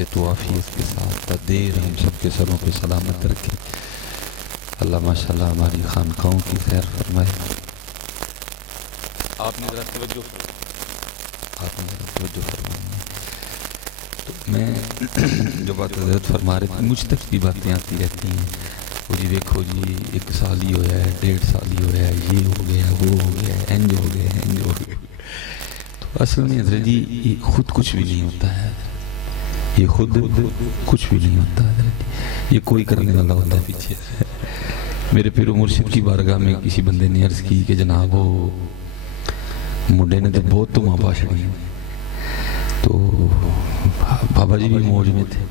صحت و عافیت کے ساتھ دیر ہم سب کے سروں پہ سلامت رکھے. اللہ ماشاءاللہ ہماری خانقاہوں کی خیر فرمائے. آپ نے ذرا توجہ فرمائیں. تو میں جو بات حضرت فرما رہے تھے مجھ تک بھی باتیں آتی رہتی ہیں. وہ جی دیکھو جی 1 سال ہی ہوا ہے، 1.5 سال ہی ہوا ہے، یہ ہو گیا وہ ہو گیا، انج ہو گیا انج ہو گیا. تو اصل میں حضرت جی یہ خود کچھ بھی نہیں ہوتا ہے. یہ خود کچھ بھی نہیں ہوتا ہے. یہ کوئی کرنے والا ہوتا ہے پیچھے. میرے پیر و مرشد کی بارگاہ میں کسی بندے نے عرض کی کہ جناب وہ منڈے نے تو بہت تو ماں پاشڑی. تو بابا جی بھی موج میں تھے.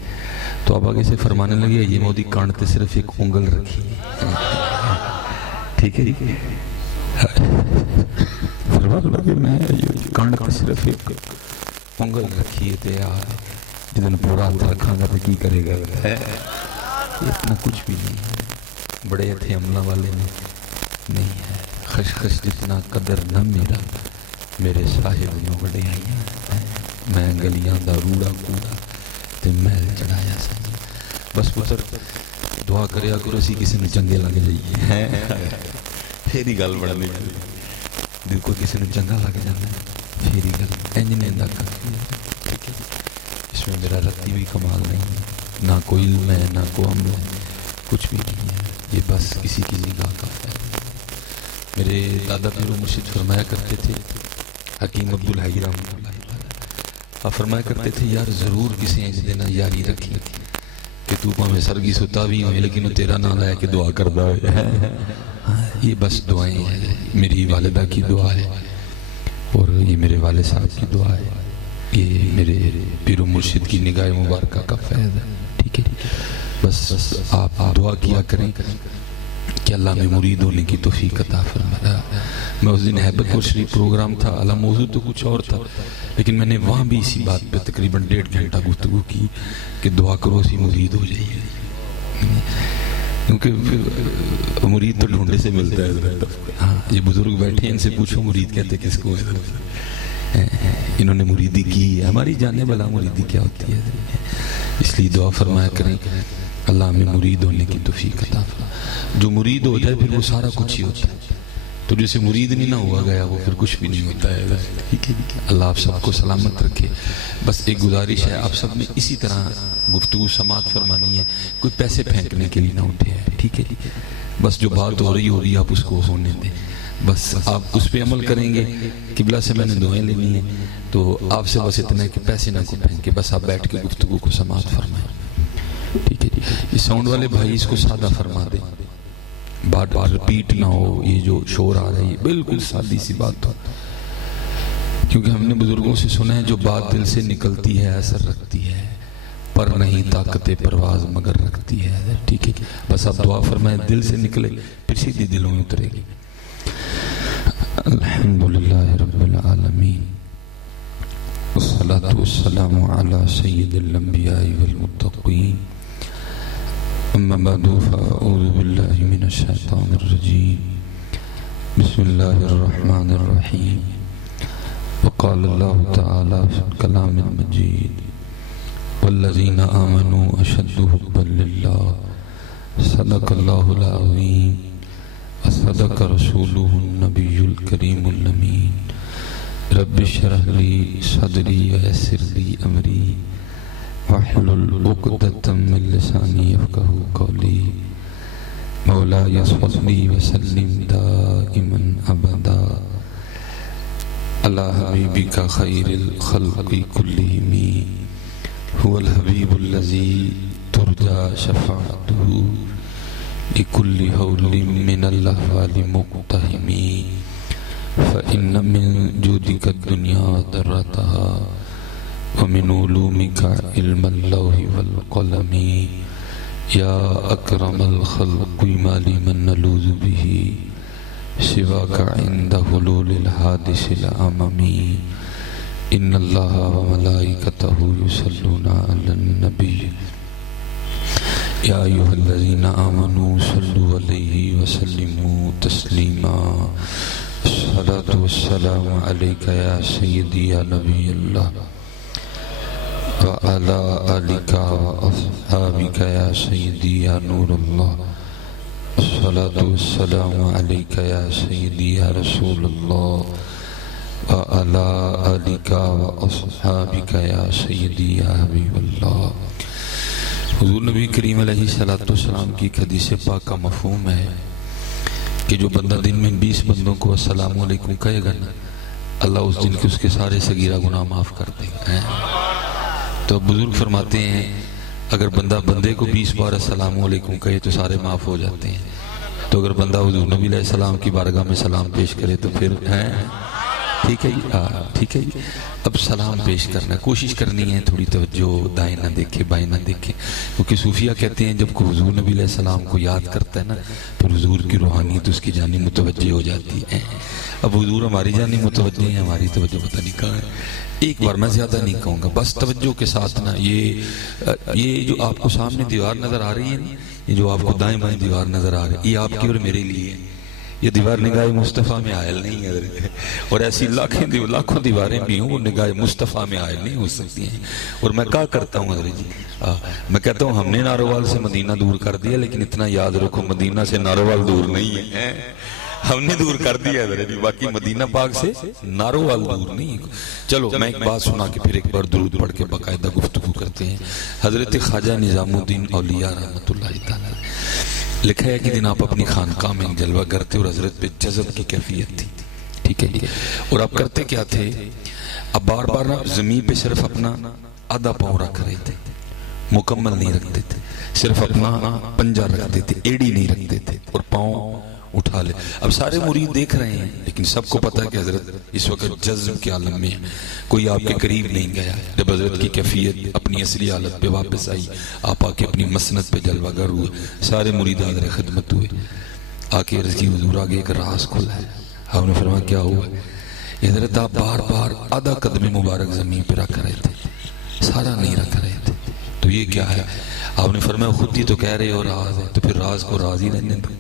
تو اب آگے سے فرمانے لگے یہ مودی کانٹ تے صرف ایک انگل رکھی. ٹھیک ہے فرمانے لگے میں کانٹ تے صرف ایک انگل رکھی تے یار جتنا پورا ہاتھ رکھاں گا تو کی کرے گا. یہ اتنا کچھ بھی نہیں ہے. بڑے تھے عملہ والے میں نہیں ہے. خشخش جتنا قدر نہ میرا میرے صاحب نو بڑے آئیاں. میں گلیاں دا روڑا کوڑا تے محل چڑھایا سن. بس پتر دعا کریا کرو اسی کسی نے چنگے لگ جائیے. پھیری گل بڑھنے دل کو کسی نے چنگا لگ جانا پھیری گل انجنے دا کافی. اس میں میرا رتی بھی کمال نہیں ہے، نہ کوئی علم ہے نہ کوئی عمل ہے، کچھ بھی نہیں ہے. یہ بس کسی کی نگاہ کا فائدہ. میرے دادا پیر و مرشد فرمایا کرتے تھے، حکیم عبدالحی رحمۃ اللہ آپ فرمایا کرتے تھے یار ضرور کسی ایک دن یاری رکھی کہ تو پاہمیں سرگی ستا بھی ہوئے لیکن وہ تیرا نام لائے کہ دعا کردہ ہے. یہ بس دعائیں ہیں. میری والدہ کی دعا ہے اور یہ میرے والد صاحب کی دعا ہے. یہ میرے پیر و مرشد کی نگاہ مبارکہ کا فیض ہے. ٹھیک ہے بس آپ دعا کیا کریں کہ اللہ میں مرید ہونے کی توفیق عطا فرمائے. میں اس دن حیبت پور شریف پروگرام تھا، اعلیٰ موضوع تو کچھ اور تھا لیکن میں نے وہاں بھی اسی بات پہ تقریباً 1.5 گھنٹہ گفتگو کی کہ دعا کرو اسی مرید ہو جائیے. کیونکہ مرید تو ڈھونڈے سے ملتا ہے. ہاں یہ بزرگ بیٹھے ہیں ان سے پوچھو مرید کہتے کس کو ہے. انہوں نے مریدی کی ہے. ہماری جاننے والا مریدی کیا ہوتی ہے. اس لیے دعا فرمایا کریں اللہ ہمیں مرید ہونے کی توفیق عطا فرمائے. جو مرید ہو جائے پھر وہ سارا کچھ ہی ہوتا ہے. تو جسے مرید نہیں نہ ہوا گیا وہ پھر کچھ بھی نہیں ہوتا ہے. اللہ آپ سب کو سلامت رکھے. بس ایک گزارش ہے آپ سب نے اسی طرح گفتگو سماعت فرمانی ہے. کوئی پیسے پھینکنے کے لیے نہ اٹھے. ٹھیک ہے بس جو بات ہو رہی آپ اس کو ہونے دیں. بس آپ اس پہ عمل کریں گے. قبلہ سے میں نے دعائیں لینی ہیں تو آپ سے بس اتنا ہے کہ پیسے نہ کو پھینکے. بس آپ بیٹھ کے گفتگو کو سماعت فرمائیں. ٹھیک ہے یہ ساؤنڈ والے بھائی اس کو سادہ فرما دیں. بات رپیٹ نہ ہو. یہ جو شور آ رہا ہے بالکل سادی سی بات ہو. کیونکہ ہم نے بزرگوں سے سنا ہے جو بات دل سے نکلتی ہے اثر رکھتی ہے پر نہیں طاقت پرواز مگر رکھتی ہے. ٹھیک ہے بس آپ دعا فرمائیں دل سے نکلے پھر سیدھی دلوں میں اترے گی. الحمدللہ رب العالمین والصلاة والسلام علی سید الانبیاء والمتقین. اما بعد فاعوذ باللہ من الشیطان الرجیم. بسم اللہ الرحمن الرحیم. وقال اللہ تعالی فی الکلام المجید والذین آمنوا اشد حبا للہ. صدق اللہ العظیم وصدق رسولہ النبی الکریم الامین. رب اشرح لی صدری ویسر لی امری واحلل عقدۃ من لسانی یفقہوا قولی. مولاي صلی وسلم دائما ابدا علی حبیبک خیر الخلق کلہم. هو الحبیب الذی ترجى شفاعته لكل هول من الأهوال مقتحم. فإن من جودك الدنيا وضرتها ومن علومك علم اللوح والقلم. يا أكرم الخلق ما لمن نلوذ به سواك عند حلول الحادث الأمم. إن الله وملائكته يصلون على النبي يا أيها الذين آمنوا صلوا عليه وسلموا تسليما. الصلاة والسلام عليك يا سيدي يا نبي الله وعلى آلك وأصحابك يا سيدي يا نور الله الصلاة والسلام عليك يا سيدي يا رسول الله وعلى آلك وأصحابك يا سيدي يا حبيب الله. حضور نبی کریم علیہ السلام کی ایک حدیث پاک کا مفہوم ہے کہ جو بندہ دن میں 20 بندوں کو السلام علیکم کہے گا نا، اللہ اس دن کے اس کے سارے صغیرہ گناہ معاف کر دے گا. تو بزرگ فرماتے ہیں اگر بندہ بندے کو 20 بار السلام علیکم کہے تو سارے معاف ہو جاتے ہیں. تو اگر بندہ حضور نبی علیہ السلام کی بارگاہ میں سلام پیش کرے تو پھر ٹھیک ہے جی، ٹھیک ہے جی. اب سلام پیش کرنا ہے، کوشش کرنی ہے تھوڑی توجہ، دائیں نہ دیکھے بائیں نہ دیکھے، کیونکہ صوفیہ کہتے ہیں جب کوئی حضور نبی علیہ السلام کو یاد کرتا ہے نا پھر حضور کی روحانیت اس کی جانب متوجہ ہو جاتی ہے. اب حضور ہماری جانب متوجہ ہیں، ہماری توجہ پتہ نہیں کہاں ہے. ایک بار میں زیادہ نہیں کہوں گا، بس توجہ کے ساتھ نا یہ جو آپ کو سامنے دیوار نظر آ رہی ہے نا، یہ جو آپ کو دائیں بائیں دیوار نظر آ رہی ہے، یہ آپ کی اور میرے لیے ہے. یہ دیوار نگاہ مصطفیٰ میں عائل نہیں ہے، اور ایسی لاکھوں دیواریں بھی ہوں وہ نگاہ مصطفیٰ میں عائل نہیں ہو سکتی ہیں. اور میں کہا کرتا ہوں حضرت جی، میں کہتا ہوں ہم نے ناروال سے مدینہ دور کر دیا، لیکن اتنا یاد رکھو مدینہ سے ناروال دور نہیں ہے. ہم نے دور کر دیا حضرت جی، باقی مدینہ پاک سے ناروال دور نہیں. چلو میں ایک بات سنا کے پھر ایک بار درود پڑھ کے باقاعدہ گفتگو کرتے ہیں. حضرت خواجہ نظام الدین اولیاء رحمۃ اللہ تعالی لکھا ہے کہ دن آپ اپنی خانقاہ میں جلوہ کرتے اور حضرت پہ جذب کی کیفیت تھی، ٹھیک ہے جی. اور آپ کرتے کیا تھے، اب بار بار زمین پہ صرف اپنا آدھا پاؤں رکھ رہے تھے، مکمل نہیں رکھتے تھے، صرف اپنا پنجہ رکھتے تھے، ایڑی نہیں رکھتے تھے اور پاؤں اٹھا لے. اب سارے مرید دیکھ رہے ہیں لیکن سب کو پتا ہے کہ حضرت اس وقت جذب کے عالم میں ہے، کوئی آپ کے قریب نہیں گیا. جب حضرت کی کیفیت اپنی اصلی حالت پہ واپس آئی، آپ آ کے اپنی مسند پہ جلوہ گر ہوئے، سارے مرید حاضر خدمت ہوئے. آ کے عرض کی حضور آگے ایک راز کھلا ہے. آپ نے فرمایا کیا ہوا؟ حضرت آپ بار بار آدھا قدم مبارک زمین پہ رکھ رہے تھے، سارا نہیں رکھ رہے تھے. تو یہ کیا ہے؟ آپ نے فرمایا خود ہی تو کہہ رہے ہو راز ہے، تو پھر راز کو راز ہی رہنے دو.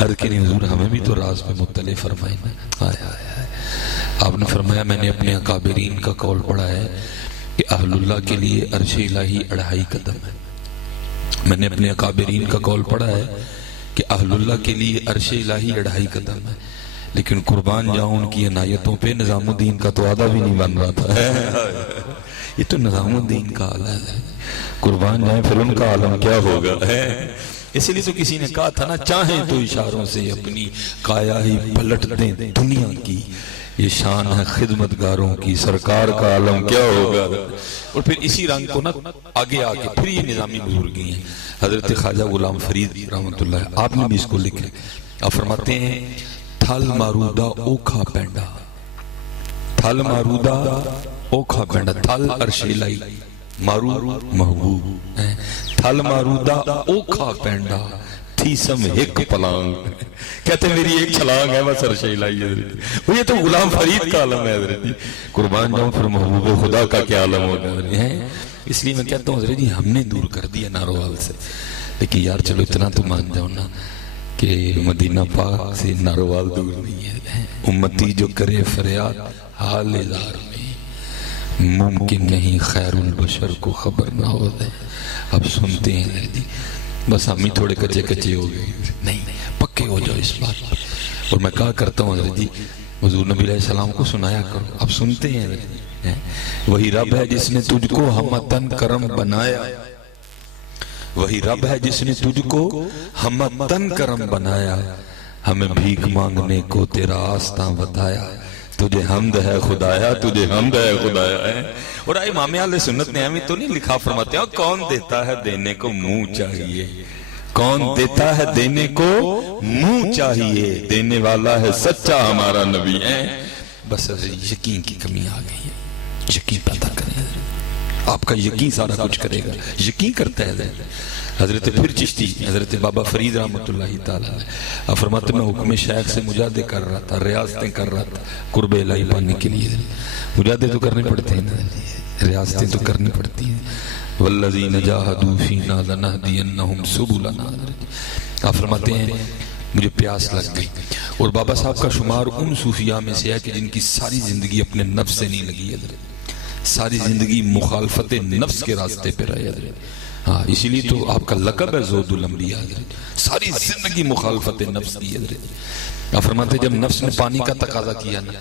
عرض کی نہیں حضور ہمیں بھی تو راز پہ مطلع فرمائیں. آپ نے فرمایا میں نے اپنے اکابرین کا قول پڑھا ہے کہ اہل اللہ کے لیے عرش الہی 2.5 قدم ہے. میں نے اپنے اکابرین کا قول پڑھا ہے کہ اہل اللہ کے لیے عرش الہی 2.5 قدم ہے، لیکن قربان جاؤں ان کی عنایتوں پہ نظام الدین کا تو آدھا بھی نہیں بن رہا تھا. یہ تو نظام الدین کا عالم ہے، قربان جائیں پھر ان کا عالم کیا ہوگا. اس لیے تو کسی نے کہا تھا نا، چاہیں تو اشاروں سے اپنی کایا ہی پلٹ دیں دنیا کی، یہ شان ہے خدمتگاروں کی، سرکار کا عالم کیا ہوگا. اور پھر اسی رنگ کو نا آگے آگے پھر یہ نظامی بزرگی ہیں. حضرت خواجہ غلام فرید رحمۃ اللہ آپ نے بھی اس کو لکھا. آپ فرماتے ہیں تھل مارودہ اوکھا پینڈا، تھل مارودہ اوکھا پینڈا، تھل عرش الہی مارو محبوب، تھل مارودہ اوکھا پینڈا تھی سم ایک پلانگ. کہتے میری ایک چھلانگ ہے بس عرش الہی. وہ یہ تو غلام فرید کا عالم ہے حضرت جی. قربان جاؤں پھر محبوب خدا کا کیا عالم ہوگا. اس لیے میں کہتا ہوں حضرت جی ہم نے دور کر دیا ناروال سے، لیکن یار چلو اتنا تو مان جاؤ نا کہ مدینہ پاک سے ناروال دور نہیں ہے. امتی جو کرے فریاد حال ازار میں ممکن نہیں خیر البشر کو خبر نہ ہو جائے. اب سنتے ہیں جی، بس ہم ہی تھوڑے کچے کچے ہو گئے. نہیں پکے ہو جاؤ اس بات پر. اور میں کہا کرتا ہوں حضرت جی حضور نبی علیہ السلام کو سنایا کرو. اب سنتے ہیں وہی رب ہے جس نے تجھ کو ہمتن کرم بنایا، وہی رب ہے جس نے تجھ کو ہمتن کرم بنایا، ہمیں بھیک مانگنے کو تیرا آستاں بتایا، تجھے حمد ہے خدایا، تجھے حمد ہے خدایا. اور امام اہل سنت نے ہمیں تو نہیں لکھا، فرماتے ہیں کون دیتا ہے دینے کو منہ چاہیے، کون دیتا ہے دینے کو منہ چاہیے، دینے والا ہے سچا ہمارا نبی. بس یقین کی کمی آ گئی ہے، یقین پیدا کریں. آپ کا یقین سارا کچھ کرے گا. یقین کرتا ہے حضرت پھر چشتی حضرت بابا فرید رحمۃ اللہ تعالیٰ آپ فرماتے میں حکم شیخ سے مجاہدے کر رہا تھا، ریاستیں کر رہا تھا قرب الہی پانے کے لیے. مجاہدے تو کرنے پڑتے ہیں نا، ریاستیں تو کرنی پڑتی ہیں. والذین جاہدوا فینا لنہدینہم سبلنا. آپ فرماتے ہیں مجھے پیاس لگ گئی. اور بابا صاحب کا شمار ان صوفیاء میں سے ہے کہ جن کی ساری زندگی اپنے نفس سے نہیں لگی ہے، ساری زندگی مخالفت نفس کے راستے پہ رہے حضرت. ہاں اسی لیے تو آپ کا لقب ہے زہد الانبیاء حضرت. ساری زندگی مخالفت نفس کی حضرت. آپ فرماتے جب نفس نے پانی کا تقاضا کیا نا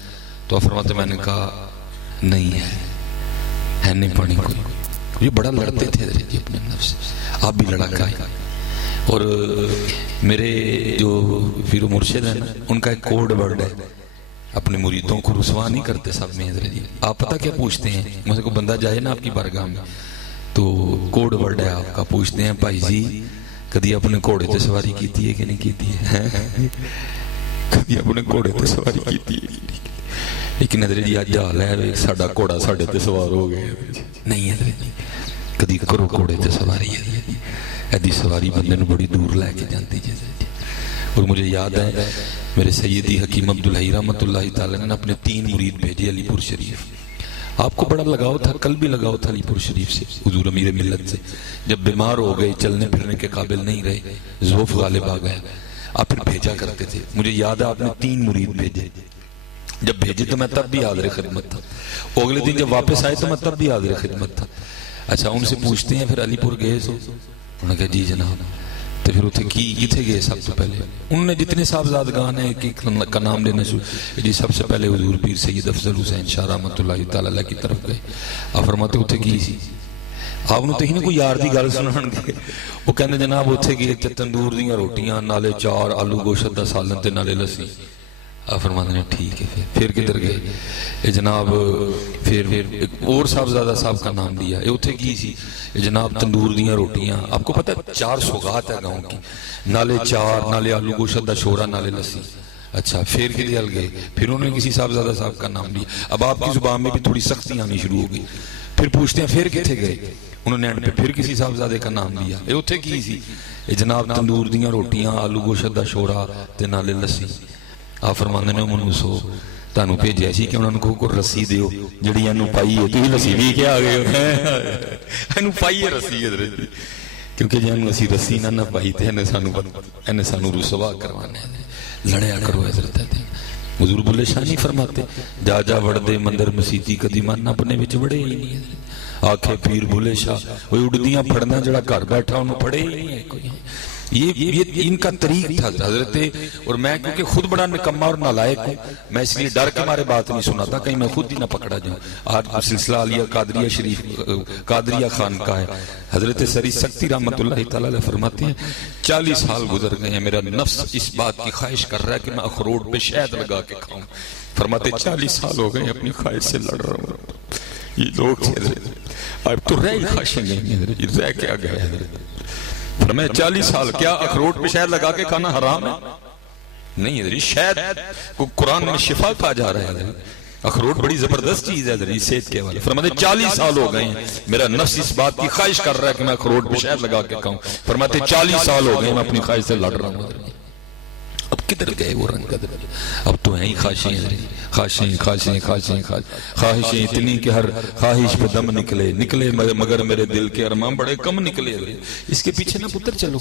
تو آپ فرماتے میں نے کہا نہیں ہے نہیں پانی کوئی. یہ بڑا لڑتے تھے حضرت اپنے نفس. آپ بھی لڑا کر آئے. اور میرے جو پیر و مرشد ہیں نا ان کا ایک کوڈ ورڈ ہے, اپنے مریدوں کو رسوا نہیں کرتے سب میں حضرت جی. آپ پتہ کیا پوچھتے ہیں, مجھے کو بندہ جائے نا آپ کی بارگاہ میں تو کوڈ ورڈ ہے آپ کا, پوچھتے ہیں بھائی جی کدی اپنے گھوڑے تے سواری کیتی ہے کہ نہیں کیتی ہے, کدی اپنے گھوڑے تے سواری کیتی ہے. لیکن حضرت جی اج حال ہے ساڈا گھوڑا ساڈے تے سوار ہو گیا نہیں حضرت جی. کدی کرو گھوڑے تے سواری ہے ایدی سواری بندے نو بڑی دور لے کے جاندی جی. اور مجھے یاد ہے میرے سیدی حکیم عبدالحی رحمت اللہ تعالیٰ نے اپنے 3 مرید بھیجے علی پور شریف. آپ کو بڑا لگاؤ تھا, کل بھی لگاؤ تھا علی پور شریف سے, حضور امیر ملت سے. جب بیمار ہو گئے, چلنے پھرنے کے قابل نہیں رہے, ذوف غالب آ گیا, آپ پھر بھیجا کرتے تھے. مجھے یاد ہے آپ نے 3 مرید بھیجے. جب بھیجے تو میں تب بھی حاضر خدمت تھا. اگلے دن جب واپس آئے تو میں تب بھی حاضر خدمت تھا. اچھا ان سے پوچھتے ہیں پھر علی پور گئے سو؟ انہوں نے کہا جی جناب. تو پھر اتنے کی کتنے گئے سب سے پہلے؟ انہوں نے جتنے صاحبزادگان ہیں کا نام لینا شروع جی, سب سے پہلے حضور پیر سید افضل حسین شاہ رحمت اللہ تعالیٰ کی طرف گئے. آپ فرماتے اتنے کی سی آپ نے تو ہی نہیں کوئی یار دی گل سنان گے. وہ کہنے جناب اتنے گئے تندور دیاں روٹیاں نالے 4 آلو گوشت دا سالن تے نالے لسی. آپ فرماتے ہیں ٹھیک ہے. پھر کدھر گئے جناب؟ پھر اور صاحبزادہ صاحب کا نام لیا. یہ اتنے کی سی جناب تندور دیاں روٹیاں. آپ کو پتہ ہے 4 سوغات ہے گاؤں کی, نالے 4 نالے آلو گوشت دا شورا نالے لسی. اچھا پھر کدھر ہل گئے؟ پھر انہوں نے کسی صاحبزادہ صاحب کا نام لیا. اب آپ کی زبان میں بھی تھوڑی سختی آنی شروع ہو گئی. پھر پوچھتے ہیں پھر کتنے گئے؟ انہوں نے اینڈ پہ پھر کسی صاحبزادے کا نام لیا. یہ اتنے کی سی جناب تندور دیاں روٹیاں آلو گوشت دا شورا تے نالے لسی. آپ فرماندے نے منو سو تانوں بھیجیا سی کہ انہاں کو کوئی رسی دیو جڑی اینو پائی ہے. تسی لسی بھی کیا آ گئے ہو اینو پائی ہے رسی حضرت, کیونکہ جے اینو اسی رسی نہ پائی تے اینے سانو رسوا کروانا ہے. لڑیا کرو حضرت. حضور بلے شاہ نہیں فرماتے جا جا وڑ دے مندر مسیتی کدی من اپنے وچ وڑے ہی نہیں. آکھے پیر بلے شاہ وہ اڑدیاں پھڑنا جڑا گھر بیٹھا انہوں پھڑے ہی نہیں ہے کوئی. یہ ان کا طریق تھا حضرت. اور میں کیونکہ خود بڑا نکمہ اور نالائق ہوں, میں اس لیے ڈر کے ہمارے بات نہیں سناتا کہیں میں خود ہی نہ پکڑا جاؤں. آج سلسلہ علیہ قادریہ شریف قادریہ خان کا ہے. حضرت سری سکتی رحمت اللہ تعالیٰ فرماتے ہیں 40 سال گزر گئے ہیں, میرا نفس اس بات کی خواہش کر رہا ہے کہ میں اخروٹ پہ شہد لگا کے کھاؤں. فرماتے 40 سال ہو گئے ہیں اپنی خواہش سے لڑ رہا ہوں. یہ لوگ اب تو رہ خواہشیں گئی رہ کے آ گئے حضرت. فرمایا 40 سال کیا اخروٹ پہ شہد لگا کے کھانا حرام ہے؟ نہیں حضرت, شہد کو قرآن میں شفا کہا جا رہا ہے. اخروٹ بڑی زبردست چیز ہے حضرت صحت کے حوالے. فرماتے 40 سال ہو گئے ہیں میرا نفس اس بات کی خواہش کر رہا ہے کہ میں اخروٹ پہ شہد لگا کے کھاؤں. فرماتے 40 سال ہو گئے میں اپنی خواہش سے لڑ رہا ہوں. اب کدھر گئے وہ رنگ حضرت؟ اب تو ہیں ہی خواہشیں خواہشیں خواہشیں خواہشیں خواہشیں اتنی کہ ہر خواہش پہ دم نکلے مگر میرے دل کے ارمان بڑے کم نکلے. اس کے پیچھے نہ پتر چلو,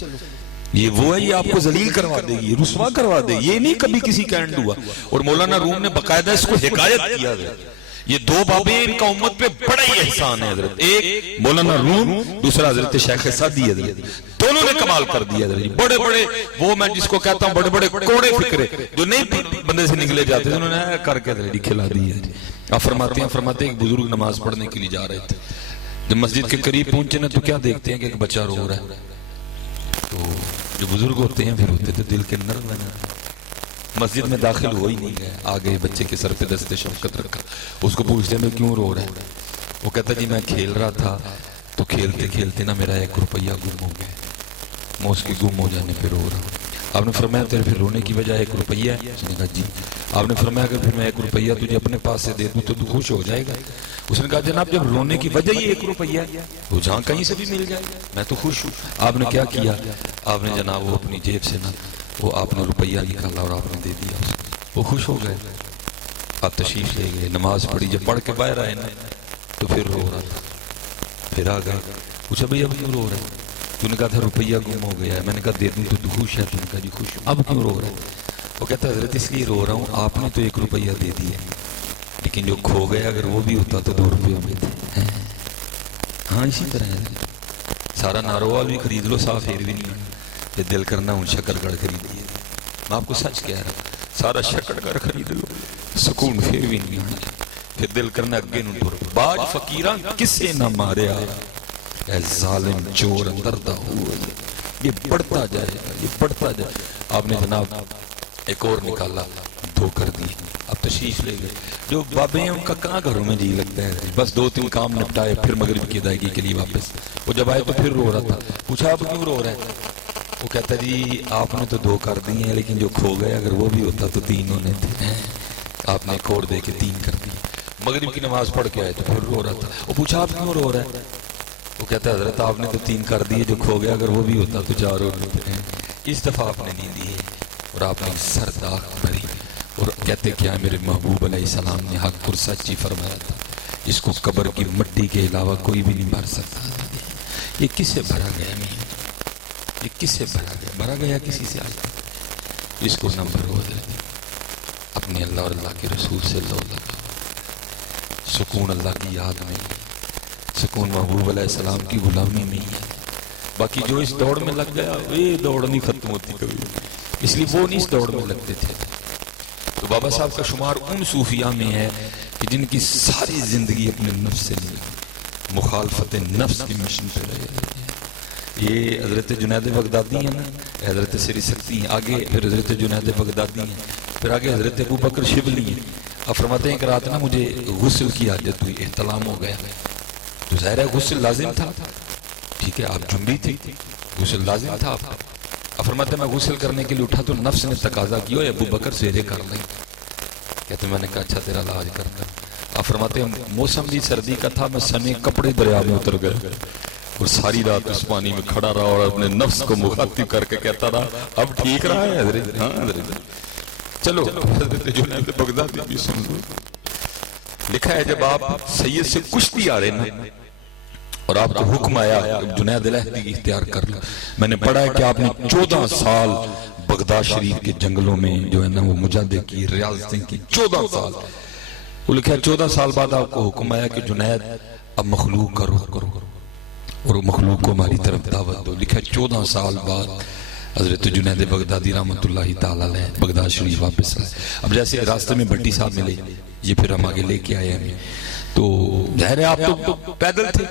یہ وہ ہے یہ آپ کو ذلیل کروا دے گی, رسوا کروا دے گی. یہ نہیں کبھی کسی کا اینڈ ہوا. اور مولانا روم نے باقاعدہ اس کو حکایت کیا ہے. یہ 2 بابے ان کا امت پہ بڑا ہی احسان ہے حضرت. ایک مولانا روم, دوسرا حضرت شیخ سعدی حضرت. دونوں نے کمال کر دیا حضرت. بڑے بڑے وہ میں جس کو کہتا ہوں بڑے بڑے کوڑے فکرے جو نہیں بندے سے نکلے جاتے انہوں نے کر کے حضرت کھلا دی ہے. آپ فرماتے ہیں ایک بزرگ نماز پڑھنے کے لیے جا رہے تھے. جب مسجد کے قریب پہنچے نا تو کیا دیکھتے ہیں کہ ایک بچہ رو رہا ہے. تو جو بزرگ ہوتے ہیں پھر ہوتے تو دل کے نرم بنا. مسجد میں داخل ہو ہی نہیں گئے, آگئے بچے کے سر پہ دست شفقت رکھا. اس کو پوچھتے ہیں میں کیوں رو رہا ہے؟ وہ کہتا جی میں کھیل رہا تھا تو کھیلتے کھیلتے نا میرا 1 روپیہ گم ہو گیا, میں اس کے گم ہو جانے پہ رو رہا ہوں. آپ نے فرمایا تیرے پھر رونے کی وجہ 1 روپیہ ہے؟ اس نے کہا جی. آپ نے فرمایا اگر پھر میں 1 روپیہ تجھے اپنے پاس سے دے دوں تو خوش ہو جائے گا؟ اس نے کہا جناب جب رونے کی وجہ یہ 1 روپیہ ہے تو جہاں کہیں سے بھی مل جائے میں تو خوش ہوں. آپ نے کیا کیا؟ آپ نے جناب وہ اپنی جیب سے نا وہ آپ نے روپیہ نکالا اور آپ نے دے دیا اس کو. وہ خوش ہو گئے. آپ تشریف لے گئے, نماز پڑھی. جب پڑھ کے باہر آئے نا تو پھر رو رہا تھا. پھر آ گئے, پوچھا بھئی اب کیوں رو رہے ہیں؟ تو نے کہا تھا روپیہ گم ہو گیا ہے. میں نے کہا دے دوں تو خوش ہے؟ تو نے کہا جی خوش ہوں. اب کیوں رو رہے ہیں؟ وہ کہتا حضرت اس لیے رو رہا ہوں آپ نے تو 1 روپیہ دے دیا, لیکن جو کھو گیا اگر وہ بھی ہوتا تو 2 روپے میں تھے. ہاں اسی طرح ہے. سارا ناروال بھی خرید لو صاف پھر بھی نہیں آنا. یہ دل کرنا ہوں شکر گڑھ خریدیے. میں آپ کو سچ کہہ رہا ہوں, سارا شکر گڑھ خرید لو سکون پھر بھی نہیں آنا. پھر دل کرنا اگے نوں ٹر. باج فقیراں کسے نہ ماریا, اے ظالم چور اندر دا ہوا. یہ بڑھتا جائے گا, یہ بڑھتا جائے. آپ نے جناب ایک اور نکالا, 2 کر دیے. اب تشریف لے گئے. جو بابے ہیں ان کا کہاں گھروں میں جی لگتا ہے, بس 2-3 کام نپٹائے پھر مغرب کی ادائیگی کے لیے واپس. وہ جب آئے تو پھر رو رہا تھا. پوچھا آپ کیوں رو رہے ہیں؟ وہ کہتا جی آپ نے تو 2 کر دی ہیں, لیکن جو کھو گئے اگر وہ بھی ہوتا تو 3 ہونے تھے. آپ نے ایک اور دے کے 3 کر دی. مغرب کی نماز پڑھ کے آئے تو پھر رو رہا تھا. وہ پوچھا آپ کیوں رو رہے ہیں؟ وہ کہتا ہے حضرت آپ نے تو 3 کر دیے, جو کھو گیا اگر وہ بھی ہوتا تو 4 ہونے تھے. اس دفعہ آپ نے نہیں دی اور آپ نے سر داغ بھری. اور کہتے کیا میرے محبوب علیہ السلام نے حق پر سچی فرمایا تھا, اس کو قبر کی مٹی کے علاوہ کوئی بھی نہیں بھر سکتا. یہ کس سے بھرا گیا نہیں, یہ کس سے بھرا گیا؟ بھرا گیا کسی سے آج تک. اس کو نہ بھرو اپنے اللہ اور اللہ کے رسول سے لو لگا. سکون اللہ کی یاد میں, سکون محبوب علیہ السلام کی غلامی میں ہے. باقی جو اس دوڑ میں لگ گیا یہ دوڑ نہیں ختم ہوتی کبھی, اس لیے وہ نہیں اس دوڑ میں لگتے تھے. تو بابا صاحب کا شمار ان صوفیاء میں ہے کہ جن کی ساری زندگی اپنے نفس سے مخالفت نفس کی مشن پہ رہے. یہ حضرت جنید بغدادی ہیں نا, حضرت سری سکتی ہیں, آگے پھر حضرت جنید بغدادی ہیں, پھر آگے حضرت ابو بکر شبلی ہیں. اب فرماتے ہیں کہ رات نا مجھے غسل کی حاجت ہوئی, احتلام ہو گیا. تو ظاہر ہے غسل لازم تھا, ٹھیک ہے آپ جنبی تھے, غسل لازم تھا. اب فرماتے ہیں میں غسل کرنے کے لیے اٹھا تو نفس نے تقاضا کیا ابو بکر سویرے کر لیں. کہتے میں نے کہا اچھا تیرا علاج کرنا. اب فرماتے ہیں موسم بھی سردی کا تھا, میں سنے کپڑے دریا میں اتر گئے اور ساری رات اس پانی میں کھڑا رہا اور اپنے نفس کو مخاطب کر کے کہتا رہا اب ٹھیک رہا ہے حضرت. ہاں حضرت چلو حضرت جنید بغدادی بھی سن لو. لکھا ہے جب آپ سید سے کشتی آ رہے نا اور آپ کو حکم آیا جنید الہدی اختیار کر لو, میں نے پڑھا ہے کہ آپ نے 14 سال بغداد شریف کے جنگلوں میں جو ہے نا وہ مجاہدے کی, ریاضتیں کی, 14 سال. وہ لکھا ہے 14 سال بعد آپ کو حکم آیا کہ جنید اب مخلوق کرو اور مخلوق کو ہماری طرف دعوت دو. لکھا ہے 14 سال بعد حضرت جنید بغدادی رحمت اللہ تعالی علیہ بغداد شریف واپس آئے. اب جیسے راستے میں بھٹی صاحب ملے, یہ پھر ہم آگے لے کے آئے ہمیں. تو ظاہر ہے آپ تو پیدل تھے,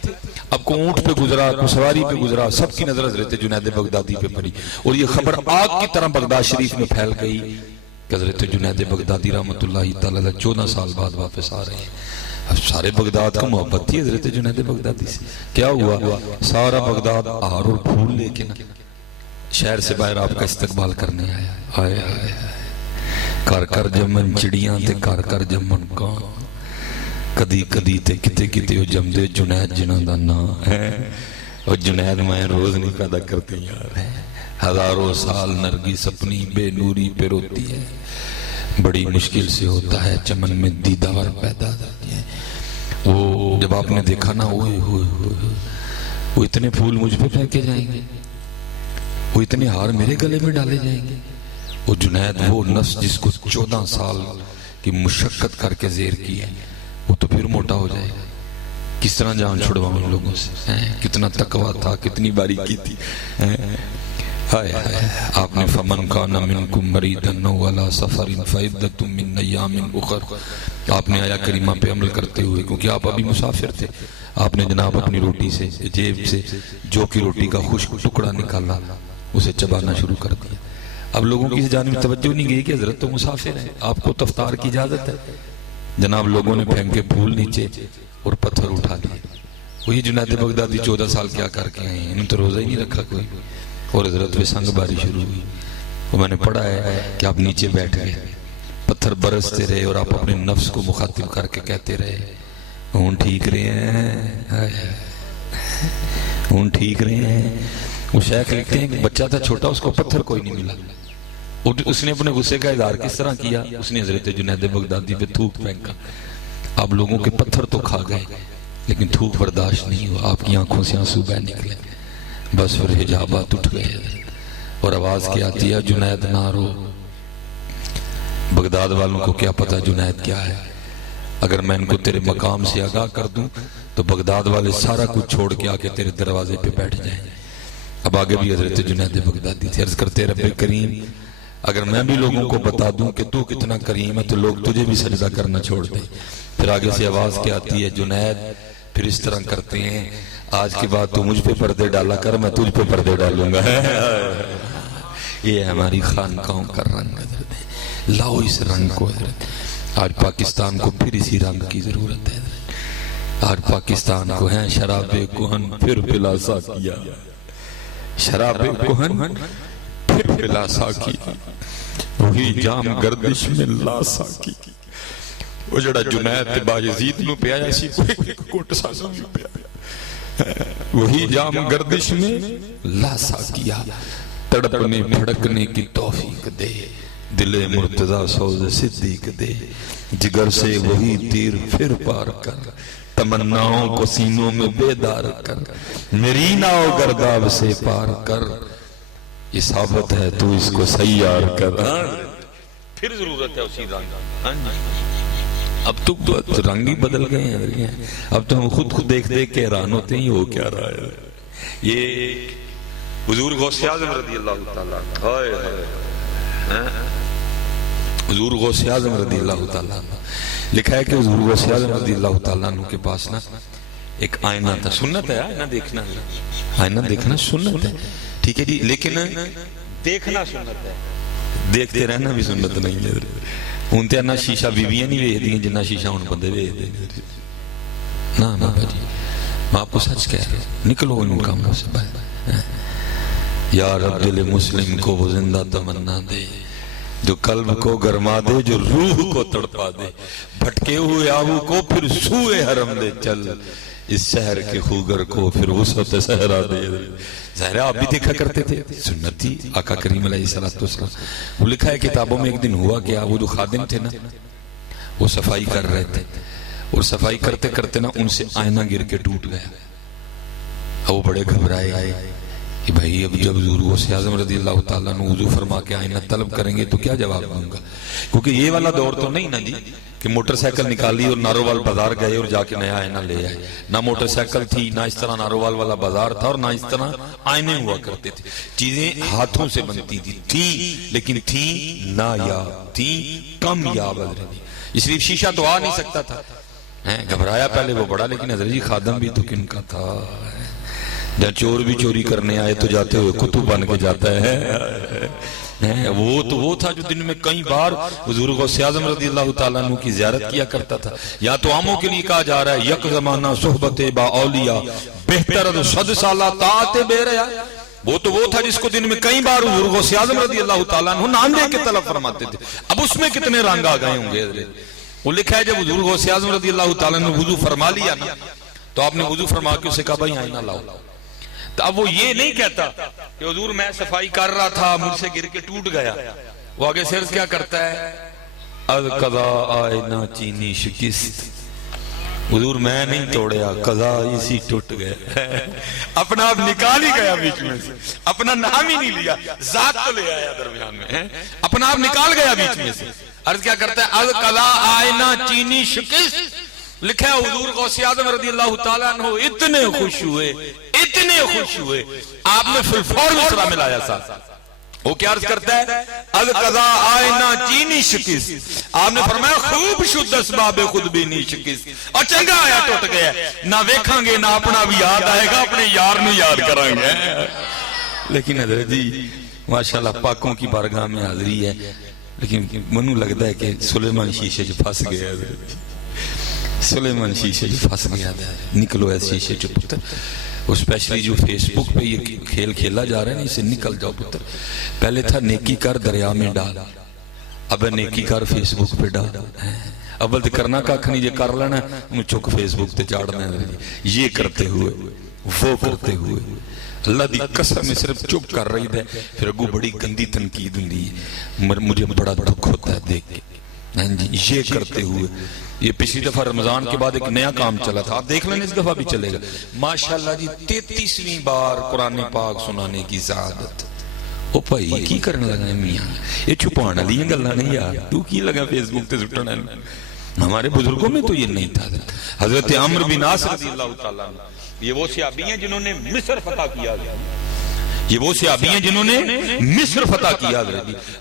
اب کو اونٹ پہ گزرا, کو سواری پہ گزرا, سب کی نظر حضرت جنید بغدادی پہ پڑی اور یہ خبر آگ کی طرح بغداد شریف میں پھیل گئی کہ حضرت جنید بغدادی رحمت اللہ تعالی علیہ 14 سال بعد واپس آ رہے ہیں. اب سارے بغداد کو محبت تھی حضرت جنید بغدادی سے. کیا ہوا, سارا بغداد ہار اور پھول لے کے نا شہر سے باہر آپ کا استقبال کرنے آیا. آئے آئے کر کر جمن چڑیاں تے کر کر جمن کان, کدی کدی تے کتے کتے جم دے جنید جنہ دا نا ہے. اور جنید میں روز نہیں پیدا کرتی یار, ہزاروں سال نرگس اپنی بے نوری پہ روتی ہے, بڑی مشکل سے ہوتا ہے چمن میں دیدار پیدا ہوتی ہے. وہ جب آپ نے دیکھا نا وہ اتنے پھول مجھ پہ پھینکے جائیں گے, وہ اتنے ہار میرے گلے میں ڈالے جائیں گے. وہ جنید وہ نفس جس کو 14 سال کی مشقت کر کے زیر کی ہے وہ تو پھر موٹا ہو جائے گا. کس طرح جان چھڑواؤں ان لوگوں سے, کتنا تقویٰ تھا, کتنی باریکی تھی. آپ نے فمن کان منکم مریضا او علی سفر فعدۃ من ایام اخر, آپ نے آیا کریمہ پہ عمل کرتے ہوئے, کیونکہ آپ ابھی مسافر تھے, آپ نے جناب اپنی روٹی سے جیب سے جو کی روٹی کا خشک ٹکڑا نکالا, اسے چبانا شروع کر دیا. اب لوگوں کی جانب توجہ نہیں گئی کہ حضرت تو مسافر ہیں, آپ کو افطار کی اجازت ہے. جناب لوگوں نے پھینکے پھول نیچے اور پتھر اٹھا لیے. وہی جنید بغدادی 14 سال کیا کر کے آئے ہیں, انہوں تو روزہ ہی نہیں رکھا کوئی, اور حضرت پہ سنگ باری شروع ہوئی. وہ میں نے پڑھا ہے کہ آپ نیچے بیٹھ گئے, پتھر برستے رہے اور آپ اپنے نفس کو مخاطب کر کے کہتے رہے ہوں ٹھیک رہے ہیں, ہوں ٹھیک رہے ہیں. وہ شیخ لکھتے ہیں کہ بچہ تھا چھوٹا, اس کو پتھر کوئی نہیں ملا, اس نے اپنے غصے کا اظہار کس طرح کیا, اس نے حضرت جنید بغدادی پہ تھوک پھینکا. آپ لوگوں کے پتھر تو کھا گئے لیکن تھوک برداشت نہیں ہوا, آپ کی آنکھوں سے آنسو بہہ نکلے, بس پھر حجابات اٹھ گئے اور آواز کیا آتی ہے جنید نہ رو. بغداد والوں کو کیا پتا جنید کیا ہے, اگر میں ان کو تیرے مقام سے آگاہ کر دوں تو بغداد والے سارا کچھ چھوڑ کے آکے تیرے دروازے پہ بیٹھ جائیں. اب آگے بھی حضرت جنید بغدادی تھے. عرض کرتے رب کریم اگر میں بھی لوگوں کو بتا دوں کہ تو کتنا کریم ہے تو لوگ تجھے بھی سجدہ کرنا چھوڑ دیں. پھر آگے سے آواز کیا آتی ہے جنید پھر اس طرح کرتے ہیں آج کے بعد تو مجھ پہ پردے ڈالا کر میں تجھ پہ پردے ڈالوں گا. یہ ہماری خانقاہوں کا رنگ حضرت. لاؤ اس رنگ کو حضرت. آج پاکستان کو پھر اسی رنگ کی ضرورت ہے. آج پاکستان کو ہیں شراب کہن پھر پلا ساکیا. شراب کہن پھر پلا ساکی. وہی جام گردش میں لا ساکی. وہ جڑا جنید باجزید نو پہ آیا سی کوٹ سازوں نو پہ آیا. وہی جام گردش میں لا ساکیا. تڑپنے بھڑکنے کی توفیق دے. دل مرتضی سوز صدیق دے. جگر سے وہی تیر پھر پار کر. تمناؤں کو سینوں میں بیدار کر. میری ناؤ گرداب سے پار کر. یہ ثابت ہے تو اس کو سیار کر. پھر ضرورت ہے اسی رنگ. اب تو رنگ ہی بدل گئے ہیں. اب تو ہم خود دیکھ کے حیران ہوتے ہیں وہ کیا رہا ہے. یہ حضور غوث اعظم رضی اللہ تعالیٰ حضور غوث اعظم رضی اللہ تعالیٰ لکھا ہے کہ حضور غوث اعظم رضی اللہ تعالیٰ کے پاس نا ایک آئینہ تھا. سنت ہے آئینہ دیکھنا. آئینہ دیکھنا سنت ہے ٹھیک ہے جی لیکن دیکھنا سنت ہے. دیکھتے رہنا بھی سنت نہیں ہے. ان تے نہ شیشہ بیویاں نہیں ویکھ دیاں جنہ شیشہ ان بندے ویکھ دے. نا بھائی میں آپ کو سچ کہہ رہا ہوں. نکلو ان کاموں سے باہر. یا رب دل مسلم کو وہ زندہ تمنا دے جو قلب کو گرما دے جو روح کو تڑپا دے. بھٹکے ہوئے آہو کو پھر سوئے حرم دے چل. اس شہر کے خوگر کو پھر وسعت صحرا دے. ظاہر آپ بھی دیکھا کرتے تھے سنتی آقا کریم علیہ السلام. وہ لکھا ہے کتابوں میں ایک دن ہوا کہ وہ جو خادم تھے نا وہ صفائی کر رہے تھے اور صفائی کرتے کرتے نا ان سے آئینہ گر کے ٹوٹ گیا. وہ بڑے گھبرائے آئے کہ بھائی اب جب حضور غوث اعظم رضی اللہ تعالیٰ نے وضو فرما کے آئینہ طلب کریں گے تو کیا جواب دوں گا. کیونکہ یہ والا دور تو نہیں نا جی کہ موٹر سائیکل نکالی اور نارووال بازار گئے اور جا کے نیا آئینہ لے آئے. نہ موٹر سائیکل تھی نہ اس طرح نارووال والا بازار تھا اور نہ اس طرح آئینے ہوا کرتے تھے. چیزیں ہاتھوں سے بنتی تھی لیکن تھیں نایاب تھیں کم یاب. اس لیے شیشہ تو آ نہیں سکتا تھا. گھبرایا پہلے وہ بڑا لیکن حضرت جی خادم بھی تو کن کا تھا. جہاں چور بھی چوری کرنے آئے تو جاتے ہوئے کتب بن کے جاتا ہے. وہ تھا جو دن میں کئی بار حضور غوث اعظم رضی اللہ تعالیٰ عنہ کی زیارت کیا کرتا تھا. یا تو عاموں کے لیے کہا جا رہا ہے یک زمانہ صحبت با اولیاء بہتر 100 سالہ طاعت بے ریا. وہ تھا جس کو دن میں کئی بار حضور غوث اعظم رضی اللہ تعالیٰ عنہ نام لے کے طلب فرماتے تھے. اب اس میں کتنے رنگ آ گئے ہوں گے. وہ لکھا ہے جب حضور غوث اعظم رضی اللہ تعالیٰ نے وضو فرما لیا نا تو آپ نے وضو فرما کے اسے کہا بھائی آئینہ لاؤ. تو اب وہ یہ نہیں کہتا کہ حضور میں صفائی کر رہا تھا مجھ سے گر کے ٹوٹ گیا. وہ آگے سے کیا کرتا ہے القضا آئینہ چینی شکست. حضور میں نہیں توڑیا قضا اسی ٹوٹ گیا. اپنا آپ نکال ہی گیا بیچ میں سے. اپنا نام ہی نہیں لیا ذات تو لے آیا درمیان میں. اپنا آپ نکال گیا بیچ میں سے. عرض کیا کرتا ہے القضا آئینہ چینی شکست. لکھا ہے حضور غوث اعظم رضی اللہ تعالیٰ عنہ اتنے خوش ہوئے آپ نے فور مصرع ملایا ساتھ. وہ کیا عرض کرتا ہے القضا آئینہ چینی شکست. آپ نے فرمایا خوب شد اسباب خود بھی نہیں شکست. اور چنگا آیا ٹوٹ گیا. نہ ویکھاں گے نہ اپنا بھی یاد آئے گا اپنے یار نو یاد کریں گے. لیکن حضرت جی ماشاءاللہ پاکوں کی بارگاہ میں حاضری ہے لیکن منو لگتا ہے کہ سلیمان شیشے جو پھنس گیا. سلیمان شیشے جو پھنس گیا تھا. نکلو ایسے شیشے جو پتر. اسپیشلی جو فیس بک پہ یہ کھیل کھیلا جا رہا ہے اسے نکل جاؤ پتر. پہلے تھا نیکی کر دریا میں ڈال. اب نیکی کر فیس بک پہ ڈال. اول تو کرنا کاکھ نہیں. یہ کر لینا انہوں چک فیس بک تے چاڑنا ہے. یہ کرتے ہوئے وہ کرتے ہوئے اللہ دی قسم صرف چپ کر رہی تھے. پھر اگو بڑی گندی تنقید ہوندی ہے. مجھے بڑا دکھ ہوتا ہے دیکھ کے. یہ کرتے ہوئے یہ پچھلی دفعہ رمضان کے بعد ایک نیا کام چلا تھا. آپ دیکھ لیں اس دفعہ بھی چلے گا. ماشاءاللہ جی 33ویں بار قرآن پاک سنانے کی سعادت. او بھائی کی کرنے لگا ہے میاں. یہ چھپانا لیے گلنا نہیں یار. تو کی لگا فیس بک تے سٹنا. ہمارے بزرگوں میں تو یہ نہیں تھا. حضرت عمرو بن عاص رضی اللہ تعالیٰ عنہ, یہ وہ صحابی ہیں جنہوں نے مصر فتح کیا, یہ وہ صحابی ہیں جنہوں نے مصر فتح کیا.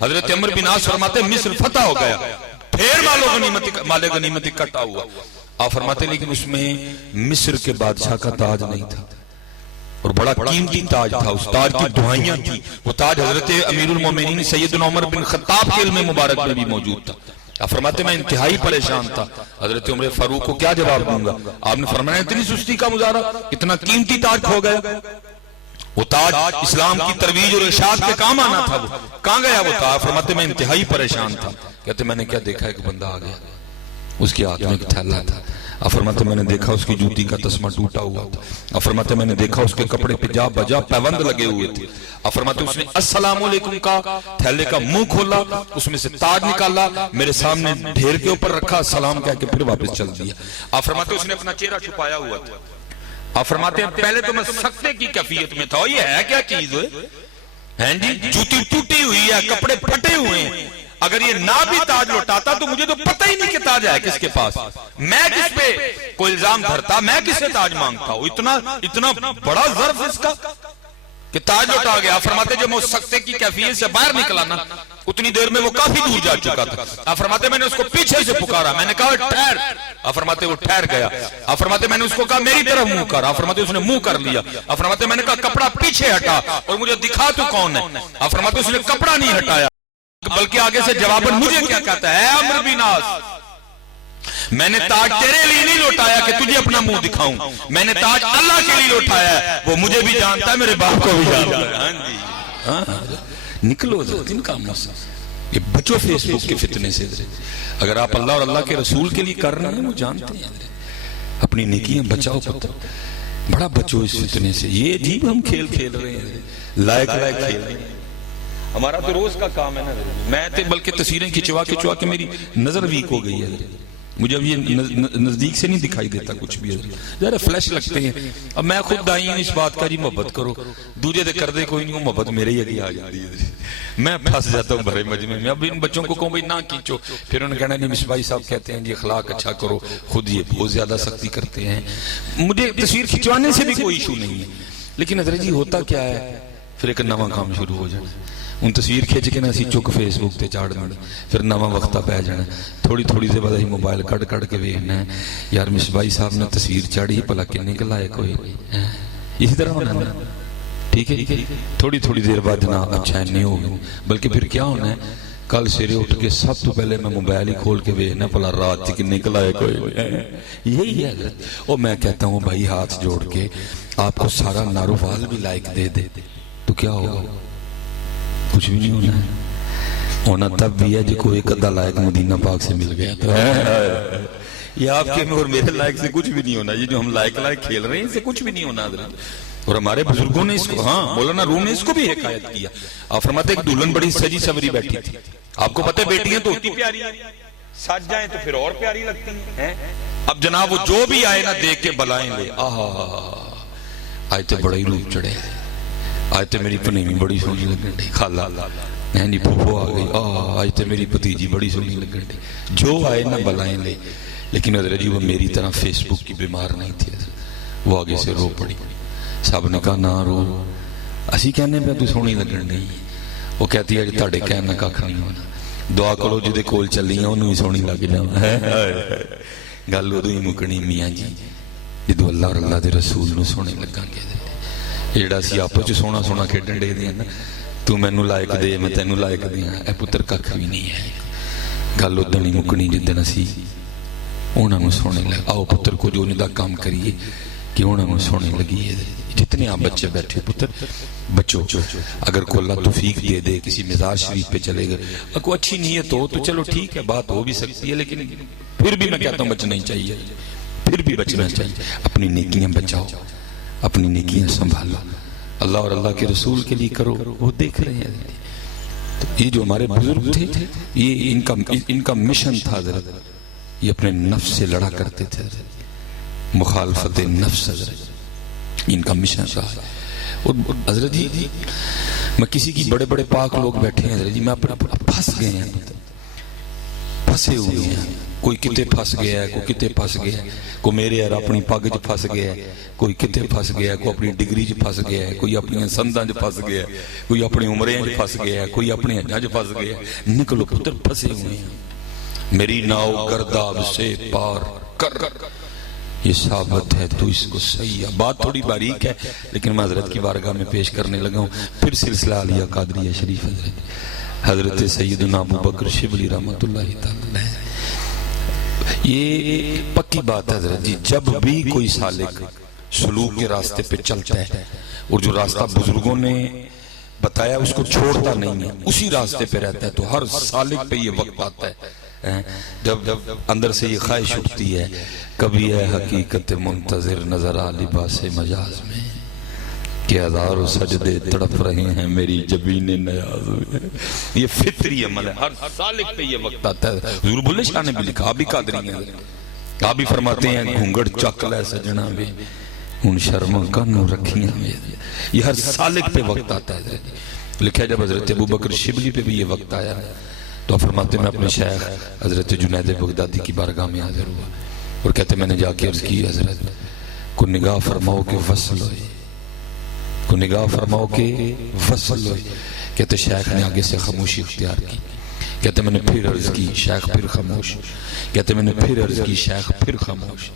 حضرت عمرو بن عاص فرماتے ہیں مصر فتح ہو گیا, پھر مال غنیمت اکٹھا ہوا. آپ فرماتے ہیں لیکن اس میں مصر کے بادشاہ کا تاج نہیں تھا, اور بڑا قیمتی تاج تھا, اس تاج کی دعائیاں تھی. وہ تاج حضرت امیر المومنین سیدنا عمر بن خطاب کے علم مبارک میں بھی موجود تھا. آپ فرماتے میں انتہائی پریشان تھا, حضرت عمر فاروق کو کیا جواب دوں گا. آپ نے فرمایا اتنی سستی کا مظاہرہ, اتنا قیمتی تاج کھو گیا. وہ تاج اسلام کی ترویج اور ارشاد کے کام آنا تھا, وہ کہاں گیا وہ تاج. فرماتے میں انتہائی پریشان تھا. کہتے میں نے کیا دیکھا, ایک بندہ آ گیا, اس کے ہاتھ میں ایک تھیلا تھا. آپ فرماتے میں نے دیکھا اس کی جوتی کا تسمہ ٹوٹا ہوا تھا. آپ فرماتے میں نے دیکھا اس کے کپڑے پہ جا بجا پیوند لگے ہوئے تھے. آپ فرماتے اس نے السلام علیکم کا تھیلے کا منہ کھولا, اس میں سے تاج نکالا, میرے سامنے ڈھیر کے اوپر رکھا, سلام کہہ کے پھر واپس چل دیا. آپ فرماتے اس نے اپنا چہرہ چھپایا ہوا تھا. آپ فرماتے ہیں پہلے تو میں سکتے کی کیفیت میں تھا, یہ ہے کیا چیز ہے جی, جوتی ٹوٹی ہوئی ہے, کپڑے پھٹے ہوئے ہیں. اگر یہ نہ بھی تاج لوٹاتا تو مجھے تو پتہ ہی نہیں کہ تاج ہے کس کے پاس, میں کس پہ کوئی الزام دھرتا, میں کس سے تاج مانگتا ہوں. اتنا بڑا ظرف اس کا کہ تاج لوٹا گیا. فرماتے جب میں اس سکتے کی کیفیت سے باہر نکلا نا, اتنی دیر میں وہ کافی دور جا چکا تھا. آپ فرماتے میں نے اس کو پیچھے سے پکارا, میں نے کہا ٹھہر. آپ فرماتے وہ ٹھہر گیا. آپ فرماتے میں نے اس کو کہا میری طرف منہ کر. آپ فرماتے اس نے منہ کر لیا. آپ فرماتے میں نے کہا کپڑا پیچھے ہٹا اور مجھے دکھا تو کون ہے. آپ فرماتے اس نے کپڑا نہیں ہٹایا, بلکہ آگے سے جواباً مجھے کیا کہتا ہے, اے عمرو بن عاص, میں نے تاج تیرے لیے نہیں لوٹایا کہ تجھے اپنا منہ دکھاؤں, میں نے تاج اللہ کے لیے لوٹایا ہے. وہ مجھے بھی جانتا ہے, میرے باپ کو بھی جانتا ہے. نکلو ان کاموں سے, یہ بچو فیس بک کے فتنے سے. اگر آپ اللہ اور اللہ کے رسول کے لیے کر رہے ہیں, وہ جانتے ہیں, اپنی نیکیاں بچاؤ پتر, بڑا بچو اس فتنے سے. یہ عجیب ہم کھیل کھیل رہے ہیں, لائق کھیل رہے ہیں. ہمارا تو روز کا کام ہے نا, میں تے بلکہ تصویریں کھچوا کے میری نظر ویک ہو گئی ہے. مجھے اب یہ نزدیک سے نہیں دکھائی دیتا کچھ بھی, ذرا فلیش لگتے ہیں. اب میں خود دائی ہوں اس بات کا جی محبت کرو, دوجے دے کر دے کوئی نہیں, محبت میرے ہی اگے آ جاتی ہے. میں پھنس جاتا ہوں بھرے مجمع میں. اب ان بچوں کو کہوں بھائی نہ کھینچو, پھر انہوں نے کہنا نہیں مصباحی صاحب کہتے ہیں جی اخلاق اچھا کرو, خود یہ بہت زیادہ سختی کرتے ہیں. مجھے تصویر کھنچوانے سے بھی کوئی ایشو نہیں ہے, لیکن حضرت جی ہوتا کیا ہے, پھر ایک نواں کام شروع ہو جائے. ان تصویر کھینچ کے نا اسی چک فیس بک تے چاڑ دینا, پھر نواں وقتہ پہ جانا. تھوڑی سے بعد ہی موبائل کڑ کے ویکھنا ہے, یار مصباحی صاحب نے تصویر چاڑی بھلا کنے کے لائق ہوئے. اسی طرح ہونا ہے, ٹھیک ہے. تھوڑی دیر بعد جناب اچھا نہیں ہوگی, بلکہ پھر کیا ہونا ہے, کل سیرے اٹھ کے سب تو پہلے میں موبائل ہی کھول کے ویکھنا بھلا رات تک کنے کے لائق ہوئے. یہی ہے حضرت. اور میں کہتا ہوں بھائی ہاتھ جوڑ کے, آپ کو سارا نارووال بھی لائق دے دے تو کیا ہوگا, کچھ بھی نہیں ہونا ہے. ہونا تب بھی ہے جو کوئی قدہ لائق مدینہ پاک سے مل گیا تو یہ آپ کے اور میرے لائق سے کچھ بھی نہیں ہونا. یہ جو ہم لائق کھیل رہے ہیں اس سے کچھ بھی نہیں ہونا. اور ہمارے بزرگوں نے اس کو, ہاں مولانا روم نے اس کو بھی حکایت کیا. آپ فرماتے ایک دلہن بڑی سجی سوری بیٹھی تھی. آپ کو پتہ ہے بیٹیاں تو ہوتی پیاری, سج جائیں تو پھر اور پیاری لگتی ہیں. اب جناب وہ جو بھی آئے نا دیکھ کے بلائیں لے, آج تو بڑا ہی روپ چڑھے, آج تو میری پنیمی بڑی سونی لگن ڈی, خالہ نہیں پھوپھو آ گئی, آج تو میری بھتیجی بڑی سونی لگن ڈی. جو آئے نا بلائیں لے. لیکن حضرت جی وہ میری طرح فیس بک کی بیمار نہیں تھی. وہ آگے سے رو پڑی. سب نے کہا نہ رو, اسی کہنے پہ تو سونی لگن ڈی. وہ کہتی ہے تاڑے کہنا کھا نہیں ہونا, دعا کرو جدے کول چلی ہیں انہوں ہی سونی لگ جاؤں. گل ادو ہی مکنی میاں جی جدو اللہ اور اللہ دے رسول نو سونے لگاں گے. جیڑا سی آپس چ سونا سونا کھیڈن ڈے دے نا, تو مینوں لائق دے میں تینوں لائق دیاں, اے پتر ککھ بھی نہیں ہے. گل ادن ہی مکنی جدن اسی انہاں نوں سونے لگ. آؤ پتر کو جو انہاں دا کام کریے کہ انہاں نوں سونے لگی ہے. جتنے آپ بچے بیٹھے پتر بچو, اگر کو اللہ توفیق دے دے کسی مزاج شریف پہ چلے گئے, اگر اچھی نیت ہو تو چلو ٹھیک ہے, بات ہو بھی سکتی ہے. لیکن پھر بھی میں کہتا ہوں بچنا ہی چاہیے, پھر بھی بچنا چاہیے. اپنی نیکیاں بچاؤ, اپنی نیکیاں سنبھالو, اللہ اور اللہ کے رسول کے لیے کرو. وہ دیکھ رہے ہیں. تو یہ جو ہمارے بزرگ تھے, یہ ان کا مشن تھا حضرت. یہ اپنے نفس سے لڑا کرتے تھے, مخالفت نفس حضرت ان کا مشن رہا. اور حضرت جی میں کسی کی بڑے بڑے پاک لوگ بیٹھے ہیں حضرت جی, میں اپنا پھنس گئے ہیں, پھنسے ہوئے ہیں. کوئی کتے پھنس گیا ہے، کوئی کتے پھنس گیا ہے، کوئی میرے اور اپنی پگ چ پھنس گیا ہے، کوئی کتے پھنس گیا ہے، کوئی اپنی ڈگری چ پھنس گیا ہے، کوئی اپنی سنداں چ پھنس گیا ہے، کوئی اپنی عمریں چ پھنس گیا ہے، کوئی اپنے حجاں چ پھنس گیا ہے۔ نکلو پتر، پھنسے ہوئے ہیں، میری ناؤ گرداب سے پار کر، یہ ثابت ہے تو اس کو صحیح ہے۔ بات تھوڑی باریک ہے لیکن میں حضرت کی بارگاہ میں پیش کرنے لگا ہوں۔ پھر سلسلہ علیہ قادریہ شریف حضرت سیدنا ابو بکر شبلی رحمت اللہ تعالی، یہ پکی بات ہے حضرت جی، جب بھی کوئی سالک سلوک کے راستے پہ چلتا ہے اور جو راستہ بزرگوں نے بتایا اس کو چھوڑتا نہیں ہے، اسی راستے پہ رہتا ہے، تو ہر سالک پہ یہ وقت آتا ہے جب اندر سے یہ خواہش اٹھتی ہے، کبھی ہے حقیقت منتظر نظر آ لباس مجاز میں کہ ہزاروں سجدے تڑپ رہے ہیں میری جبین نیاز میں۔ یہ فطری عمل ہے، ہر سالک پہ یہ وقت آتا ہے۔ حضور بلے شاہ نے بھی لکھا، آپ بھی قادری ہیں، آپ بھی فرماتے ہیں گھونگڑ چک لے سجنا میں ان شرموں کا نور رکھیاں میں۔ یہ ہر سالک پہ وقت آتا ہے۔ لکھا جب حضرت ابو بکر شبلی پہ بھی یہ وقت آیا تو فرماتے میں اپنے شیخ حضرت جنید بغدادی کی بارگاہ میں حاضر ہوا اور کہتے میں نے جا کے عرض کی، حضرت کو نگاہ فرماؤ کہ وصل ہوئے، کو نگاہ فرماؤ کہ وصل ہوئے۔ کہتے شیخ نے آگے سے خاموشی اختیار کی، کہتے میں نے پھر عرض کی، شیخ پھر خاموش، کہتے میں نے پھر عرض کی، شیخ پھر خاموش۔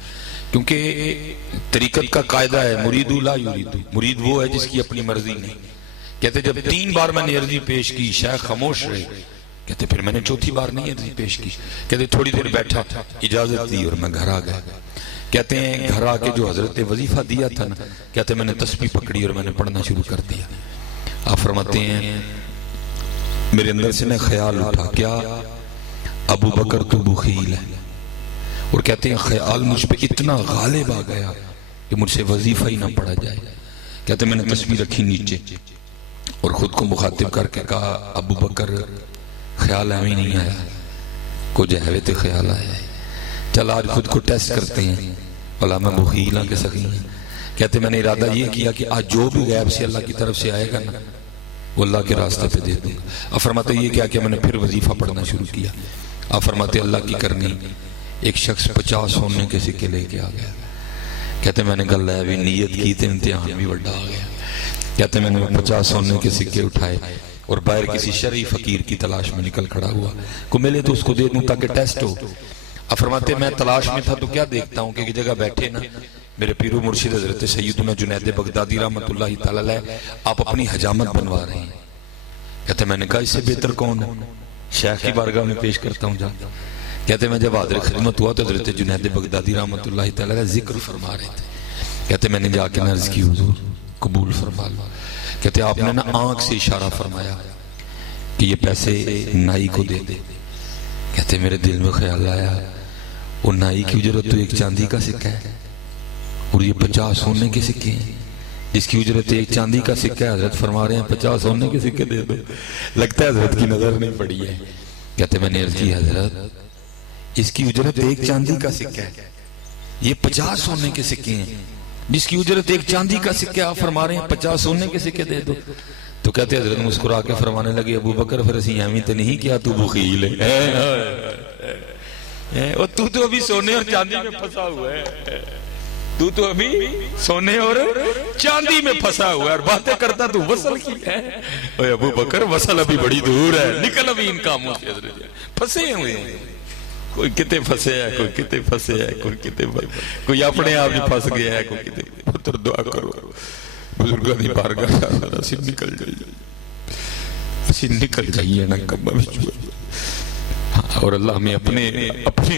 کیونکہ طریقت کا قاعدہ ہے مرید لا یرید، مرید وہ ہے جس کی اپنی مرضی نہیں۔ کہتے جب 3 بار میں نے عرضی پیش کی، شیخ خاموش رہے، کہتے پھر میں نے 4تھی بار نہیں عرضی پیش کی، کہتے تھوڑی دیر بیٹھا، اجازت دی اور میں گھر آ گیا۔ کہتے ہیں گھر آ کے جو حضرت وظیفہ دیا تھا نا، کہتے میں نے تسبیح پکڑی اور میں نے پڑھنا شروع کر دیا۔ آپ فرماتے ہیں میرے اندر سے نے خیال اٹھا، کیا ابو بکر تو بخیل ہے، اور کہتے ہیں خیال مجھ پہ اتنا غالب آ گیا کہ مجھ سے وظیفہ ہی نہ پڑھا جائے۔ کہتے میں نے تسبیح رکھی نیچے اور خود کو مخاطب کر کے کہا ابو بکر خیال ہمیں نہیں آیا، کچھ ہے تو خیال آیا ہے، چل آج خود کو ٹیسٹ کرتے ہیں، بھلا میں بخیل ہاں کہ سخی ہوں۔ کہتے میں نے ارادہ یہ کیا کہ آج جو بھی غیب سے اللہ کی طرف سے آئے گا نا وہ اللہ کے راستے پہ دے دوں گا۔ آپ فرماتے یہ کیا کہ میں نے پھر وظیفہ پڑھنا شروع کیا۔ آپ فرماتے اللہ کی کرنی ایک شخص 50 سونے کے سکے لے کے آ گیا۔ کہتے میں نے گل ہے بھی نیت کی تے امتحان بھی بڑا آ گیا۔ کہتے میں نے 50 سونے کے سکے اٹھائے اور باہر کسی شرعی فقیر کی تلاش میں نکل کھڑا ہوا، کو ملے تو اس کو دے دوں تاکہ ٹیسٹ ہو۔ اب فرماتے میں تلاش میں تھا تو کیا دیکھتا ہوں کہ ایک جگہ بیٹھے نا میرے پیرو مرشد حضرت سیدنا جنید بغدادی رحمت اللہ تعالی علیہ، آپ اپنی حجامت بنوا رہے ہیں۔ کہتے میں نے کہا اس سے بہتر کون ہے، شیخ کی بارگاہ میں پیش کرتا ہوں جا۔ کہتے میں جب حاضر خدمت ہوا تو حضرت جنید بغدادی رحمت اللہ تعالی علیہ ذکر فرما رہے تھے۔ کہتے میں نے جا کے عرض کی حضور قبول فرما لو۔ کہتے آپ نے نا آنکھ سے اشارہ فرمایا کہ یہ پیسے نائی کو دے دے۔ کہتے میرے دل میں خیال آیا وہ نائی کی اجرت تو ایک چاندی کا سکہ ہے اور یہ 50 سونے کے سکے ہیں، جس کی اجرت ایک چاندی کا سکہ ہے، حضرت فرما رہے ہیں 50 سونے کے سکے دے دو۔ لگتا ہے حضرت کی نظر نہیں پڑی ہے۔ کہتے میں نے عرض کی حضرت اس کی اجرت ایک چاندی کا سکہ ہے، یہ 50 سونے کے سکے ہیں، جس کی اجرت ایک چاندی کا سکہ، آپ فرما رہے ہیں 50 سونے کے سکے دے دو۔ تو کہتے حضرت مسکرا کے فرمانے لگے ابو بکر پھر اسی ہمیں تو نہیں کیا تو بخیل ہے، اور تو ابھی سونے اور چاندی میں پھنسا ہوا ہے، تو ابھی سونے اور چاندی میں پھنسا ہوا ہے اور باتیں کرتا تو وصل کی ہے۔ اوہ ابو بکر وصل ابھی بڑی دور ہے، نکل ابھی ان کاموں سے، حضرت پھنسے ہوئے ہیں، کوئی کتے پھنسے ہے، کوئی کتے پھنسے ہے، کوئی کتے کوئی اپنے آپ ہی پھنس گیا ہے، کوئی کتے۔ پتر دعا کرو بزرگاں دی بارگاہ سے اسی نکل جائیے، اسی نکل جائیے نا کبا بچو، اور اللہ ہمیں اپنے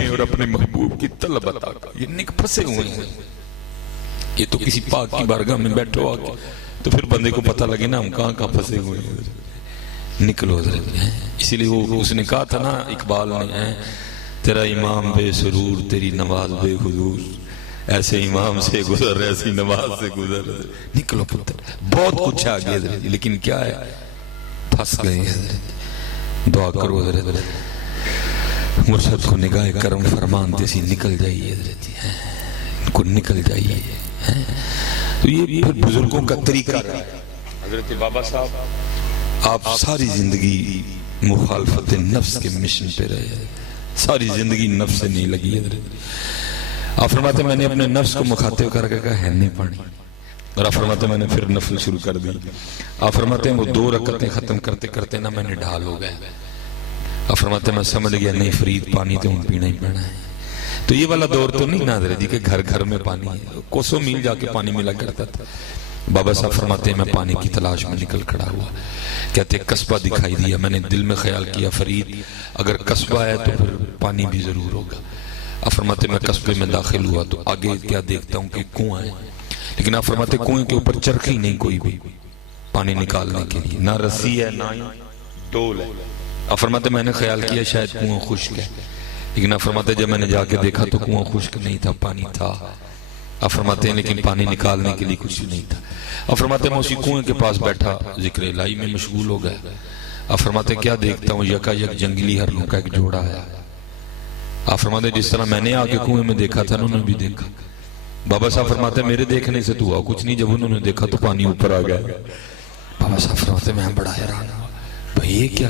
اور اپنے محبوب کی طلب عطا کر۔ یہ نک پھنسے ہوئے ہیں، یہ تو کسی پاک کی بارگاہ میں بیٹھو آگے تو پھر بندے کو پتہ لگے نا ہم کہاں کہاں پھنسے ہوئے ہیں۔ نکلو حضرت، اسی لیے وہ اس نے کہا تھا نا اقبال نے، تیرا امام بے سرور تیری نماز بے حضور، ایسے امام سے گزر ایسی نماز سے گزر۔ نکلو پتر، بہت کچھ آگے حضرت، لیکن کیا ہے پھنس گئے حضرت۔ دعا کرو حضرت مرشد کو نگاہ کرم فرمان تیسی نکل جائیے حضرت، ان کو نکل جائیے۔ تو یہ بزرگوں کا طریقہ ہے۔ حضرت بابا صاحب آپ ساری زندگی مخالفت نفس کے مشن پہ رہے، ساری زندگی نفس سے نہیں لگی ہے. آپ فرماتے میں نے اپنے نفس کو مخاطب کر کے کہا ہے نہیں پانی. اور آپ فرماتے میں نے پھر نفل شروع کر دی. آپ فرماتے ہیں وہ 2 رکعتیں ختم کرتے کرتے نا میں نے ڈھال ہو گئے. آپ فرماتے ہیں میں سمجھ گیا نہیں فرید پانی تو ہم پینا ہی پینا ہے. تو یہ والا دور تو نہیں ناظر جی کہ گھر گھر میں پانی ہے. کوسوں میل جا کے پانی ملا کرتا تھا. بابا صاحب فرماتے ہیں میں پانی کی تلاش میں نکل کھڑا ہوا. کہتے قصبہ دکھائی دیا. میں نے دل میں خیال کیا فرید اگر قصبہ ہے تو پھر پانی بھی ضرور ہوگا. آپ فرماتے میں قصبے میں داخل ہوا تو آگے کیا دیکھتا ہوں کہ کنواں ہے. لیکن آپ فرماتے کنویں کے اوپر چرخی نہیں کوئی بھی پانی نکالنے کے لیے, نہ رسی ہے نہ ڈول ہے. آپ فرماتے میں نے خیال کیا شاید کنواں خشک ہے. لیکن آپ فرماتے جب میں نے جا کے دیکھا تو کنواں خشک نہیں تھا, پانی تھا. آپ فرماتے ہیں لیکن پانی نکالنے کے لیے کچھ نہیں تھا. آپ فرماتے میں اسی کنویں کے پاس بیٹھا ذکر الہی میں مشغول ہو گیا. آپ فرماتے کیا دیکھتا ہوں یکا یک جنگلی ہرنوں کا ایک جوڑا ہے. آپ فرماتے جس طرح میں نے آکے کنویں میں دیکھا تھا انہوں نے بھی دیکھا. بابا صاحب فرماتے میرے دیکھنے سے تو ہوا کچھ نہیں, جب انہوں نے دیکھا تو پانی اوپر آ گیا. بابا صاحب فرماتے میں بڑا حیران ہوا بھئی یہ کیا,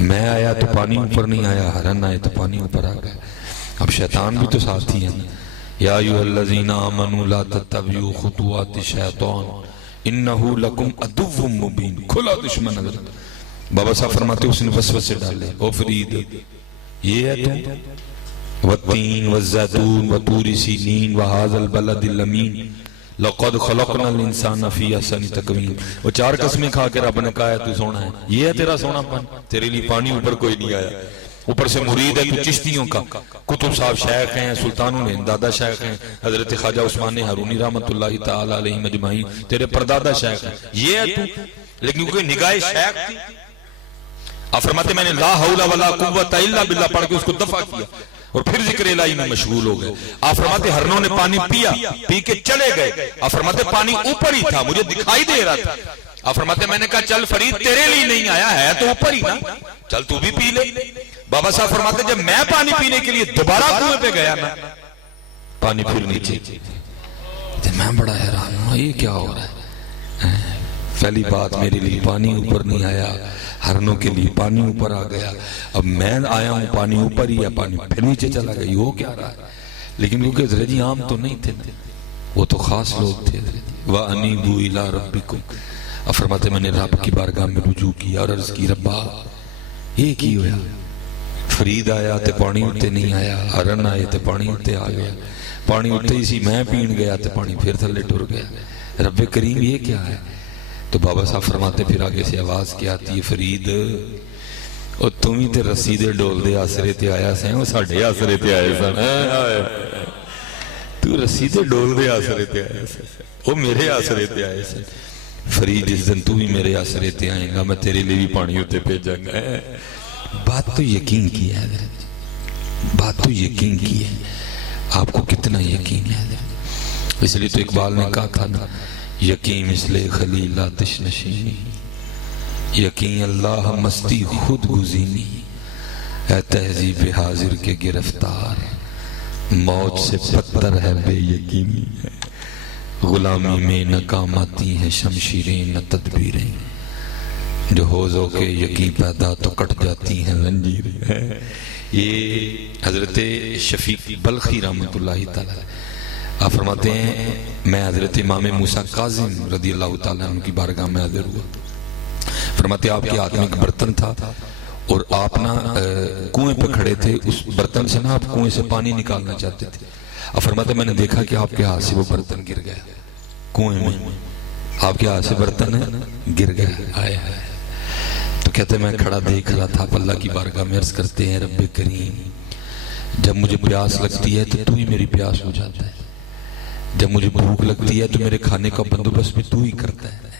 میں آیا تو پانی اوپر نہیں آیا, ہرن آئے تو پانی اوپر آ گیا. اب شیطان بھی تو ساتھ ہی ہے. یا ایھا الذین آمنوا لا تتبعوا خطوات الشیطان انہ لکم عدو مبین. کھلا دشمن حضرت. بابا صاحب فرماتے اس نے وسوسے ڈالے او فرید یہ ہے تو والتین والزیتون وطور سینین وہذا البلد الامین لقد خلقنا الانسان فی احسن تقویم. وہ 4 قسمیں کھا کے رب نے کہا ہے تو سونا ہے, یہ ہے تیرا سونا پن, تیرے لیے پانی اوپر کوئی نہیں آیا. اوپر سے مرید ہے تو چشتیوں کا, کتب صاحب شیخ ہیں, سلطانوں نے دادا شیخ ہیں, حضرت خواجہ عثمان ہارونی رحمت اللہ تعالی علیہ مجمعین تیرے پردادا شیخ ہیں. یہ ہے تو لیکن کیونکہ نگاہ شیخ تھی. آپ فرماتے میں نے لا حول ولا قوت الا باللہ پڑھ کے اس کو دفع کیا اور پھر ذکر الہی میں مشغول ہو گئے. آپ فرماتے ہرنوں نے پانی پیا, پی کے چلے گئے. آپ فرماتے پانی اوپر ہی تھا, مجھے دکھائی دے رہا تھا. آپ فرماتے میں نے کہا چل فرید تیرے لیے نہیں آیا ہے تو اوپر ہی نا, چل تو بھی پی لے. بابا صاحب فرماتے جب میں پانی پینے کے لیے دوبارہ کنویں پہ گیا نا پانی پھر نیچے. میں بڑا حیران ہوں یہ کیا ہو رہا ہے. پہلی بات میرے لیے پانی اوپر نہیں آیا, ہرنوں کے لیے پانی اوپر آ گیا. اب میں آیا ہوں پانی اوپر ہی ہے, پانی پھر نیچے چلا گیا. یہ ہو کیا رہا ہے. لیکن کیونکہ حضرت جی عام تو نہیں تھے, وہ تو خاص لوگ تھے. وَأَنِيبُوا إِلَىٰ رَبِّكُمْ. اب فرماتے میں نے رب کی بارگاہ میں رجوع کیا اور عرض کی ربا یہ کی ہویا. فرید آیا تے پانی اٹھتے نہیں آیا, ہرن آئے تے پانی اٹھتے آ گیا, پانی اٹھتے ہی سی میں پین گیا تے پانی پھر تھلے ٹر گیا. رب کریم یہ کیا ہے. تو بابا صاحب فرماتے پھر آگے سے آواز کیا آتی ہے فرید اور تم ہی تے رسیدے ڈول دے آسرے تے آیا سیں, وہ ساڑھے آسرے تے آئے سن. تو رسیدے ڈول دے آسرے تے آئے سن, وہ میرے آسرے تے آئے سن. فرید اس دن تو بھی میرے آسرے تے آئیں گا, میں تیرے لیے بھی پانی ہوتے بھیجاں گا. بات تو یقین کی ہے, بات تو یقین کی ہے. آپ کو کتنا یقین ہے. اس لیے تو اقبال نے کہا تھا نا یقین مثل خلیل آتش نشینی, یقین اللہ مستی خود گزینی, اے تہذیب حاضر کے گرفتار موت سے پتر ہے بے یقینی. غلامی میں نہ کام آتی ہیں شمشیریں نہ تدبیریں, جو حوضوں کے یقین پیدا تو کٹ جاتی ہیں زنجیریں. یہ حضرت شفیق بلخی رحمت اللہ تعالی آپ فرماتے ہیں میں حضرت امام موسیٰ کاظم رضی اللہ تعالیٰ عنہ کی بارگاہ میں حاضر ہوا. فرماتے آپ کے ہاتھ میں ایک برتن تھا اور آپ نا کنویں پہ کھڑے تھے, اس برتن سے نا آپ کنویں سے پانی نکالنا چاہتے تھے. آپ فرماتے میں نے دیکھا کہ آپ کے ہاتھ سے وہ برتن گر گیا کنویں میں, آپ کے ہاتھ سے برتن گر گیا. تو کہتے میں کھڑا دیکھ رہا تھا. اللہ کی بارگاہ میں عرض کرتے ہیں رب کریم جب مجھے پیاس لگتی ہے تو ہی میری پیاس ہو جاتا ہے, جب مجھے بھوک لگتی ہے تو میرے کھانے کا بندوبست بھی تو ہی کرتا ہے.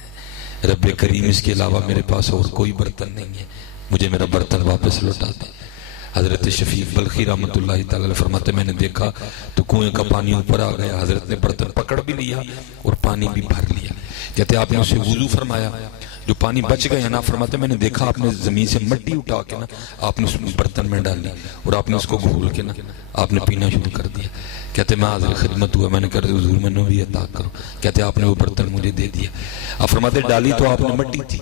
رب کریم اس کے علاوہ میرے پاس اور کوئی برتن نہیں ہے, مجھے میرا برتن واپس لوٹا دے. حضرت شفیق بلخی رحمت اللہ تعالی فرماتے میں نے دیکھا تو کنویں کا پانی اوپر آ گیا. حضرت نے برتن پکڑ بھی لیا اور پانی بھی بھر لیا. کہتے آپ نے اسے وضو فرمایا, جو پانی بچ گیا نا فرماتے میں نے دیکھا آپ نے زمین سے مٹی اٹھا کے نا آپ نے اس برتن میں ڈال لی اور آپ نے اس کو گھول کے نا آپ نے پینا شروع کر دیا. کہتے میں حاضر خدمت ہوا, میں نے کہا حضور میں نے بھی عطا کرو. کہتے آپ نے وہ برتن مجھے دے دیا. آپ فرماتے ڈالی تو آپ نے مٹی تھی,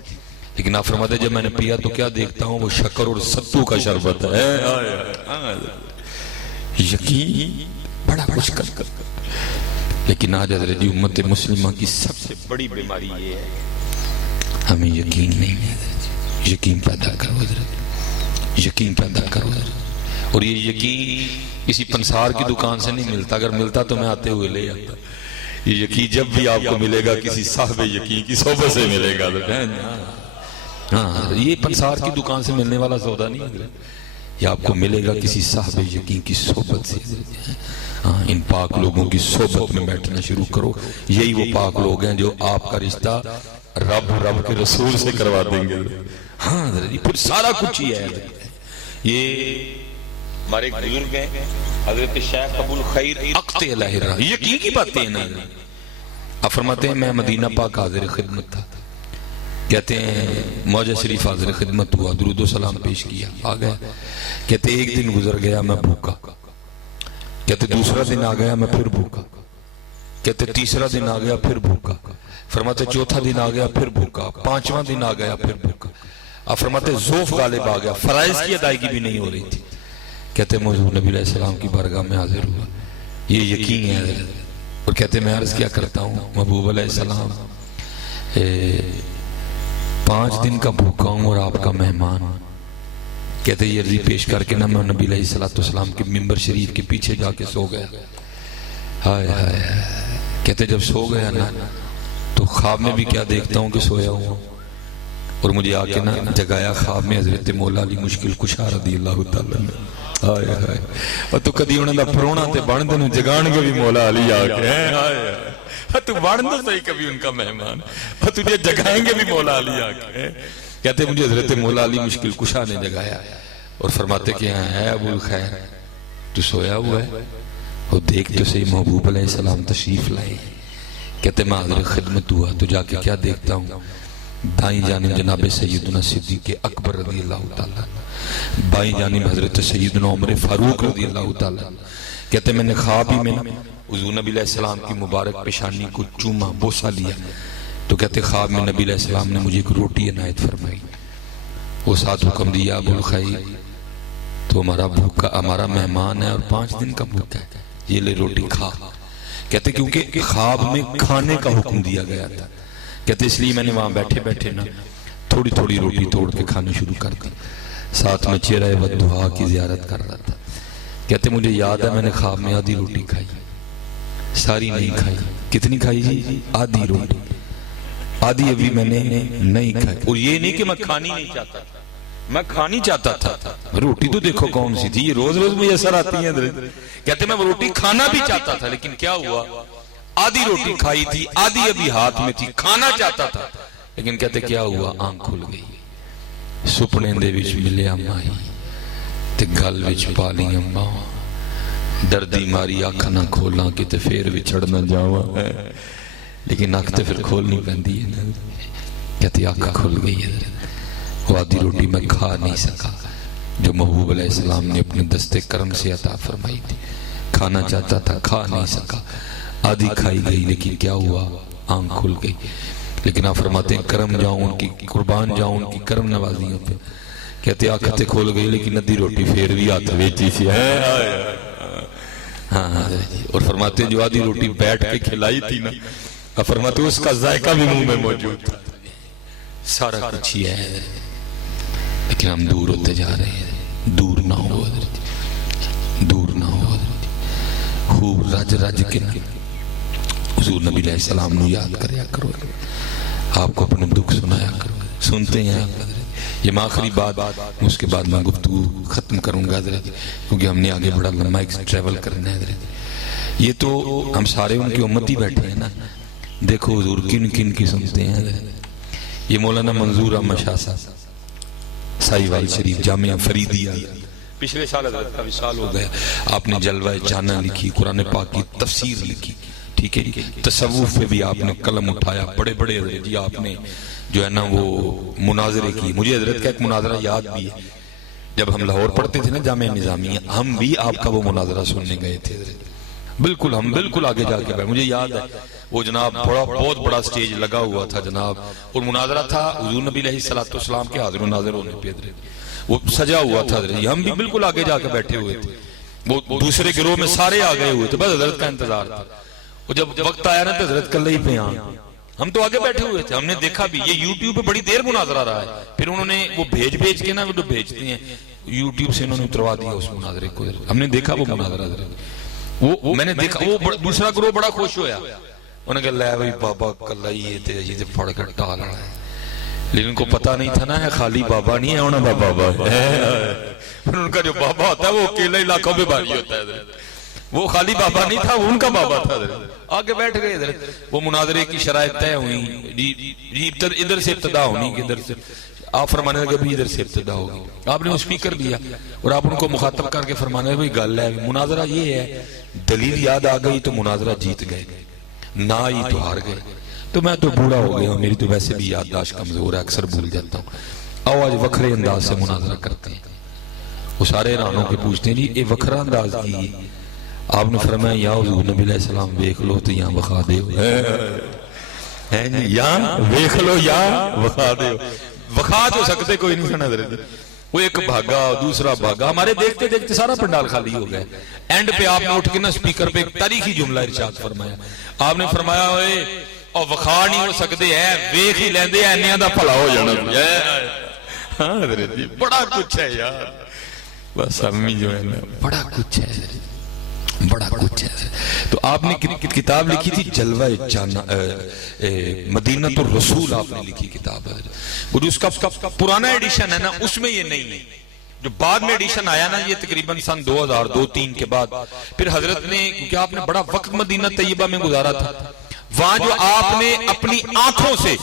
لیکن آپ فرماتے جب میں نے پیا تو کیا دیکھتا ہوں وہ شکر اور ستو کا شربت ہے. یقین بڑا کچھ کر لیکن آج حضرت جی امت مسلمہ کی سب سے بڑی بیماری یہ ہے ہمیں یقین نہیں ہے. یقین پیدا کرو حضرت, یقین پیدا کرو حضرت. اور یہ یقین کسی پنسار کی دکان سے نہیں ملتا, اگر ملتا تو میں آتے ہوئے لے آتا. یہ یقین جب بھی آپ کو ملے گا کسی صاحب یقین کی صحبت سے ملے گا. ہاں یہ پنسار کی دکان سے ملنے والا سودا نہیں ہے, یہ آپ کو ملے گا کسی صاحب یقین کی صحبت سے. ان پاک لوگوں کی صحبت میں بیٹھنا شروع کرو. یہی وہ پاک لوگ ہیں جو آپ کا رشتہ رب کے رسول سے کروا دیں گے. ہاں پھر سارا کچھ ہی ہے. یہ ہمارے ایک بزرگ ہیں حضرت شیخ ابو الخیر اقت الہرہ, یقین کی باتیں ہیں نا. آپ فرماتے ہیں میں مدینہ پاک حاضر خدمت تھا, کہتے ہیں موجہ شریف حاضر خدمت ہوا, درود و سلام پیش کیا, آ گیا. کہتے ایک دن گزر گیا میں بھوکا, کہتے دوسرا دن آ گیا میں پھر بھوکا, کہتے تیسرا دن آ گیا پھر بھوکا, فرماتے چوتھا دن آ گیا پھر بھوکا, پانچواں دن آ گیا پھر بھوکا. آپ فرماتے ذوف غالب آ گیا, فرائض کی ادائیگی بھی نہیں ہو رہی تھی. کہتے موضوع نبی علیہ السلام کی بارگاہ میں حاضر ہوا, یہ یقین ہے. اور کہتے میں عرض کیا کرتا ہوں محبوب علیہ السلام 5 دن کا بھوکا ہوں اور آپ کا مہمان. کہتے یہ عرضی پیش کر کے نہ میں نبی علیہ السلام کے ممبر شریف کے پیچھے جا کے سو گیا. ہائے ہائے. کہتے جب سو گیا نا تو خواب میں بھی کیا دیکھتا ہوں کہ سویا ہوں, اور مجھے آ کے نا جگایا خواب میں حضرت مولا علی مشکل کشا رضی اللہ تعالیٰ نے. ہائے ہائے. اور تو کدی انہوں نے پرونا تے بن دے جگان کے بھی مولا علی آ کے, تو بن دے صحیح کبھی ان کا مہمان, اور تجھے جگائیں گے بھی مولا علی آ کے. کہتے مجھے حضرت مولا علی مشکل کشا نے جگایا اور فرماتے کہ اے ابو الخیر تو سویا ہوا ہے, اور دیکھ تو صحیح محبوب علیہ السلام تشریف لائے. کہتے میں حضرت خدمت ہوا تو جا کے کیا دیکھتا ہوں, دائیں جانب جناب سیدنا صدیق اکبر رضی اللہ تعالیٰ, بائیں جانب حضرت سیدنا عمر فاروق رضی اللہ تعالیٰ. کہتے میں نے خواب ہی میں حضور نبی علیہ السلام کی مبارک پیشانی کو چوما بوسا لیا, تو کہتے خواب میں نبی علیہ السلام نے مجھے ایک روٹی عنایت فرمائی, وہ ساتھ حکم دیا ابو الخیر تو ہمارا مہمان ہے اور 5 دن کا بھوکا ہے, یہ لے روٹی کھا. کہتے کیونکہ خواب میں کھانے کا حکم دیا گیا تھا, کہتے اس لیے میں نے وہاں بیٹھے بیٹھے نا تھوڑی تھوڑی روٹی توڑ کے کھانا شروع کر دی, ساتھ میں چہرہ ودعا کی زیارت کر رہا تھا. کہتے مجھے یاد ہے میں نے خواب میں آدھی روٹی کھائی, ساری نہیں کھائی. کتنی کھائی جی؟ آدھی روٹی, آدھی ابھی میں نے نہیں کھائی. اور یہ نہیں کہ میں کھانی نہیں چاہتا تھا, میں کھانی چاہتا تھا. روٹی تو دیکھو کون سی تھی, یہ روز روز مجھے اثر آتی ہیں. کہتے میں وہ روٹی کھانا بھی چاہتا تھا, لیکن کیا ہوا آدھی روٹی کھائی تھی, آدھی ابھی ہاتھ میں تھی, کھانا چاہتا تھا, لیکن کہتے کیا ہوا آنکھ کھل گئی. سپنے دے وچ ملیا مائی تے گل وچ پالی اماں, دردی ماری آنکھ نہ کھولاں کتے پھر وچھڑ نہ جاواں, لیکن آنکھ تے پھر کھولنی پیندی ہے نا. کہتے آنکھ کھل گئی ہے, وہ آدھی روٹی میں کھا نہیں سکا جو محبوب علیہ السلام نے اپنے دستے کرم سے عطا فرمائی تھی. کھانا چاہتا تھا, کھا نہیں سکا, آدھی کھائی گئی, لیکن کیا ہوا آنکھ کھل گئی. لیکن آپ فرماتے ہیں کرم جاؤں ان کی, قربان جاؤں ان کی کرم نوازیوں پہ. کہتے آنکھیں کھول گئی لیکن ادھی روٹی پھر بھی ہاتھ ویچی سی. ہاں, اور فرماتے ہیں جو آدھی روٹی بیٹھ کے کھلائی تھی نا, آپ فرماتے ہیں اس کا ذائقہ بھی منہ میں موجود تھا. سارا کچھ ہی ہے, لیکن ہم دور ہوتے جا رہے ہیں. دور نہ ہو حضرت, دور نہ ہو حضرت. خوب رج رج کے حضور نبی علیہ السلام نو یاد کریا کرو, آپ کو اپنے دکھ سنایا کرو. سنتے ہیں یہ میں آخری بات, اس کے بعد میں گفتگو ختم کروں گا حضرت, کیونکہ ہم نے آگے بڑا لمبا ایک ٹریول کرنا ہے حضرت. یہ تو ہم سارے ان کی امتی بیٹھے ہیں نا, دیکھو حضور کن کن کی سنتے ہیں حضرت. یہ مولانا منظور احمد شاہ صاحب سائیوال شریف جامعہ فریدیہ, پچھلے سال حضرت کا وصال ہو گیا. آپ نے جلوہ جانا لکھی, قرآن پاک کی تفسیر لکھی, ٹھیک ہے. تصوف پہ بھی آپ نے قلم اٹھایا, بڑے بڑے حضرت جی آپ نے جو ہے نا وہ مناظرے کی. مجھے حضرت کا ایک مناظرہ یاد بھی ہے, جب ہم لاہور پڑھتے تھے نا جامعہ نظامیہ, ہم بھی آپ کا وہ مناظرہ سننے گئے تھے حضرت. بالکل ہم بالکل آگے جا کے مجھے یاد ہے وہ جناب بہت بڑا سٹیج لگا ہوا تھا جناب، اور مناظرہ تھا حضور نبی علیہ السلام کے حاضر و ناظر ہونے پہ، وہ سجا ہوا تھا، ہم بھی بالکل آگے جا کے بیٹھے ہوئے تھے، وہ دوسرے گروہ میں سارے آ گئے ہوئے تھے، بس حضرت کا انتظار تھا، وہ جب وقت آیا نا تو حضرت کل ہی پہ ہم تو آگے بیٹھے ہوئے تھے، ہم نے دیکھا بھی یہ یوٹیوب پہ بڑی دیر مناظرہ رہا ہے، پھر انہوں نے وہ بھیج کے نا وہ جو بھیجتے ہیں یوٹیوب سے انہوں نے اتروا دیا اس مناظرے کو، ہم نے دیکھا وہ مناظرہ، وہ میں نے دیکھا، وہ دوسرا گروہ بڑا خوش ہویا، انہوں نے کہا لے بھائی بابا کل ہی یہ تھے یہ پھڑ کر ٹال رہا ہے، لیکن ان کو پتہ نہیں تھا نا خالی بابا نہیں ہے، انہوں نے بابا ہے، ان کا جو بابا ہوتا ہے وہ اکیلے علاقوں میں بھاری ہوتا ہے، وہ خالی بابا نہیں تھا، وہ ان کا بابا تھا، آگے بیٹھ گئے ادھر، وہ مناظرے کی شرائط طے ہوئی، ادھر سے ابتدا ہونی کہ ادھر سے آپ فرمانے لگے بھی ادھر سے ابتدا ہوگی، آپ نے وہ سپیکر دیا اور آپ ان کو مخاطب کر کے فرمانے لگے بھئی گل ہے مناظرہ یہ ہے، دلیل یاد آ گئی تو مناظرہ جیت گئے، نہ آئی تو ہار گئے، تو میں تو بوڑھا ہو گیا ہوں، میری تو ویسے بھی یادداشت کمزور ہے، اکثر بھول جاتا ہوں، آؤ آج وکھرے انداز سے مناظرہ کرتے ہیں، وہ سارے رانوں کے پوچھتے ہیں جی یہ وکھرا انداز کی، آپ نے فرمایا یا حضور نبی علیہ السلام دیکھ لو تو یہاں بخا دے یا دیکھ لو یا بخا دے، بخا تو سکتے کوئی نہیں سنا در، وہ ایک بھاگا دوسرا بھاگا، ہمارے دیکھتے دیکھتے سارا پنڈال خالی ہو گئے، اینڈ پہ آپ نے اٹھ کے نا سپیکر پہ ایک تاریخی جملہ ارشاد فرمایا، آپ نے فرمایا ہوئے اور وخا نہیں ہو سکتے ہیں ویکھ ہی لیندے ہیں انیاں دا بھلا ہو جانا، ہاں حضرت جی بڑا کچھ ہے یار، بس امی جو ہے نا بڑا کچھ ہے، بڑا کچھ ہے، تو آپ نے کتاب لکھی تھی جلوہ مدینۃ الرسول، آپ نے لکھی کتاب ہے، اور اس کا پرانا ایڈیشن ہے نا اس میں یہ نہیں ہے، جو بعد میں ایڈیشن آیا نا یہ تقریباً سن 2002-03 کے بعد، پھر حضرت نے کیونکہ آپ نے بڑا وقت مدینہ طیبہ میں گزارا تھا، وہاں جو آپ نے اپنی آنکھوں سے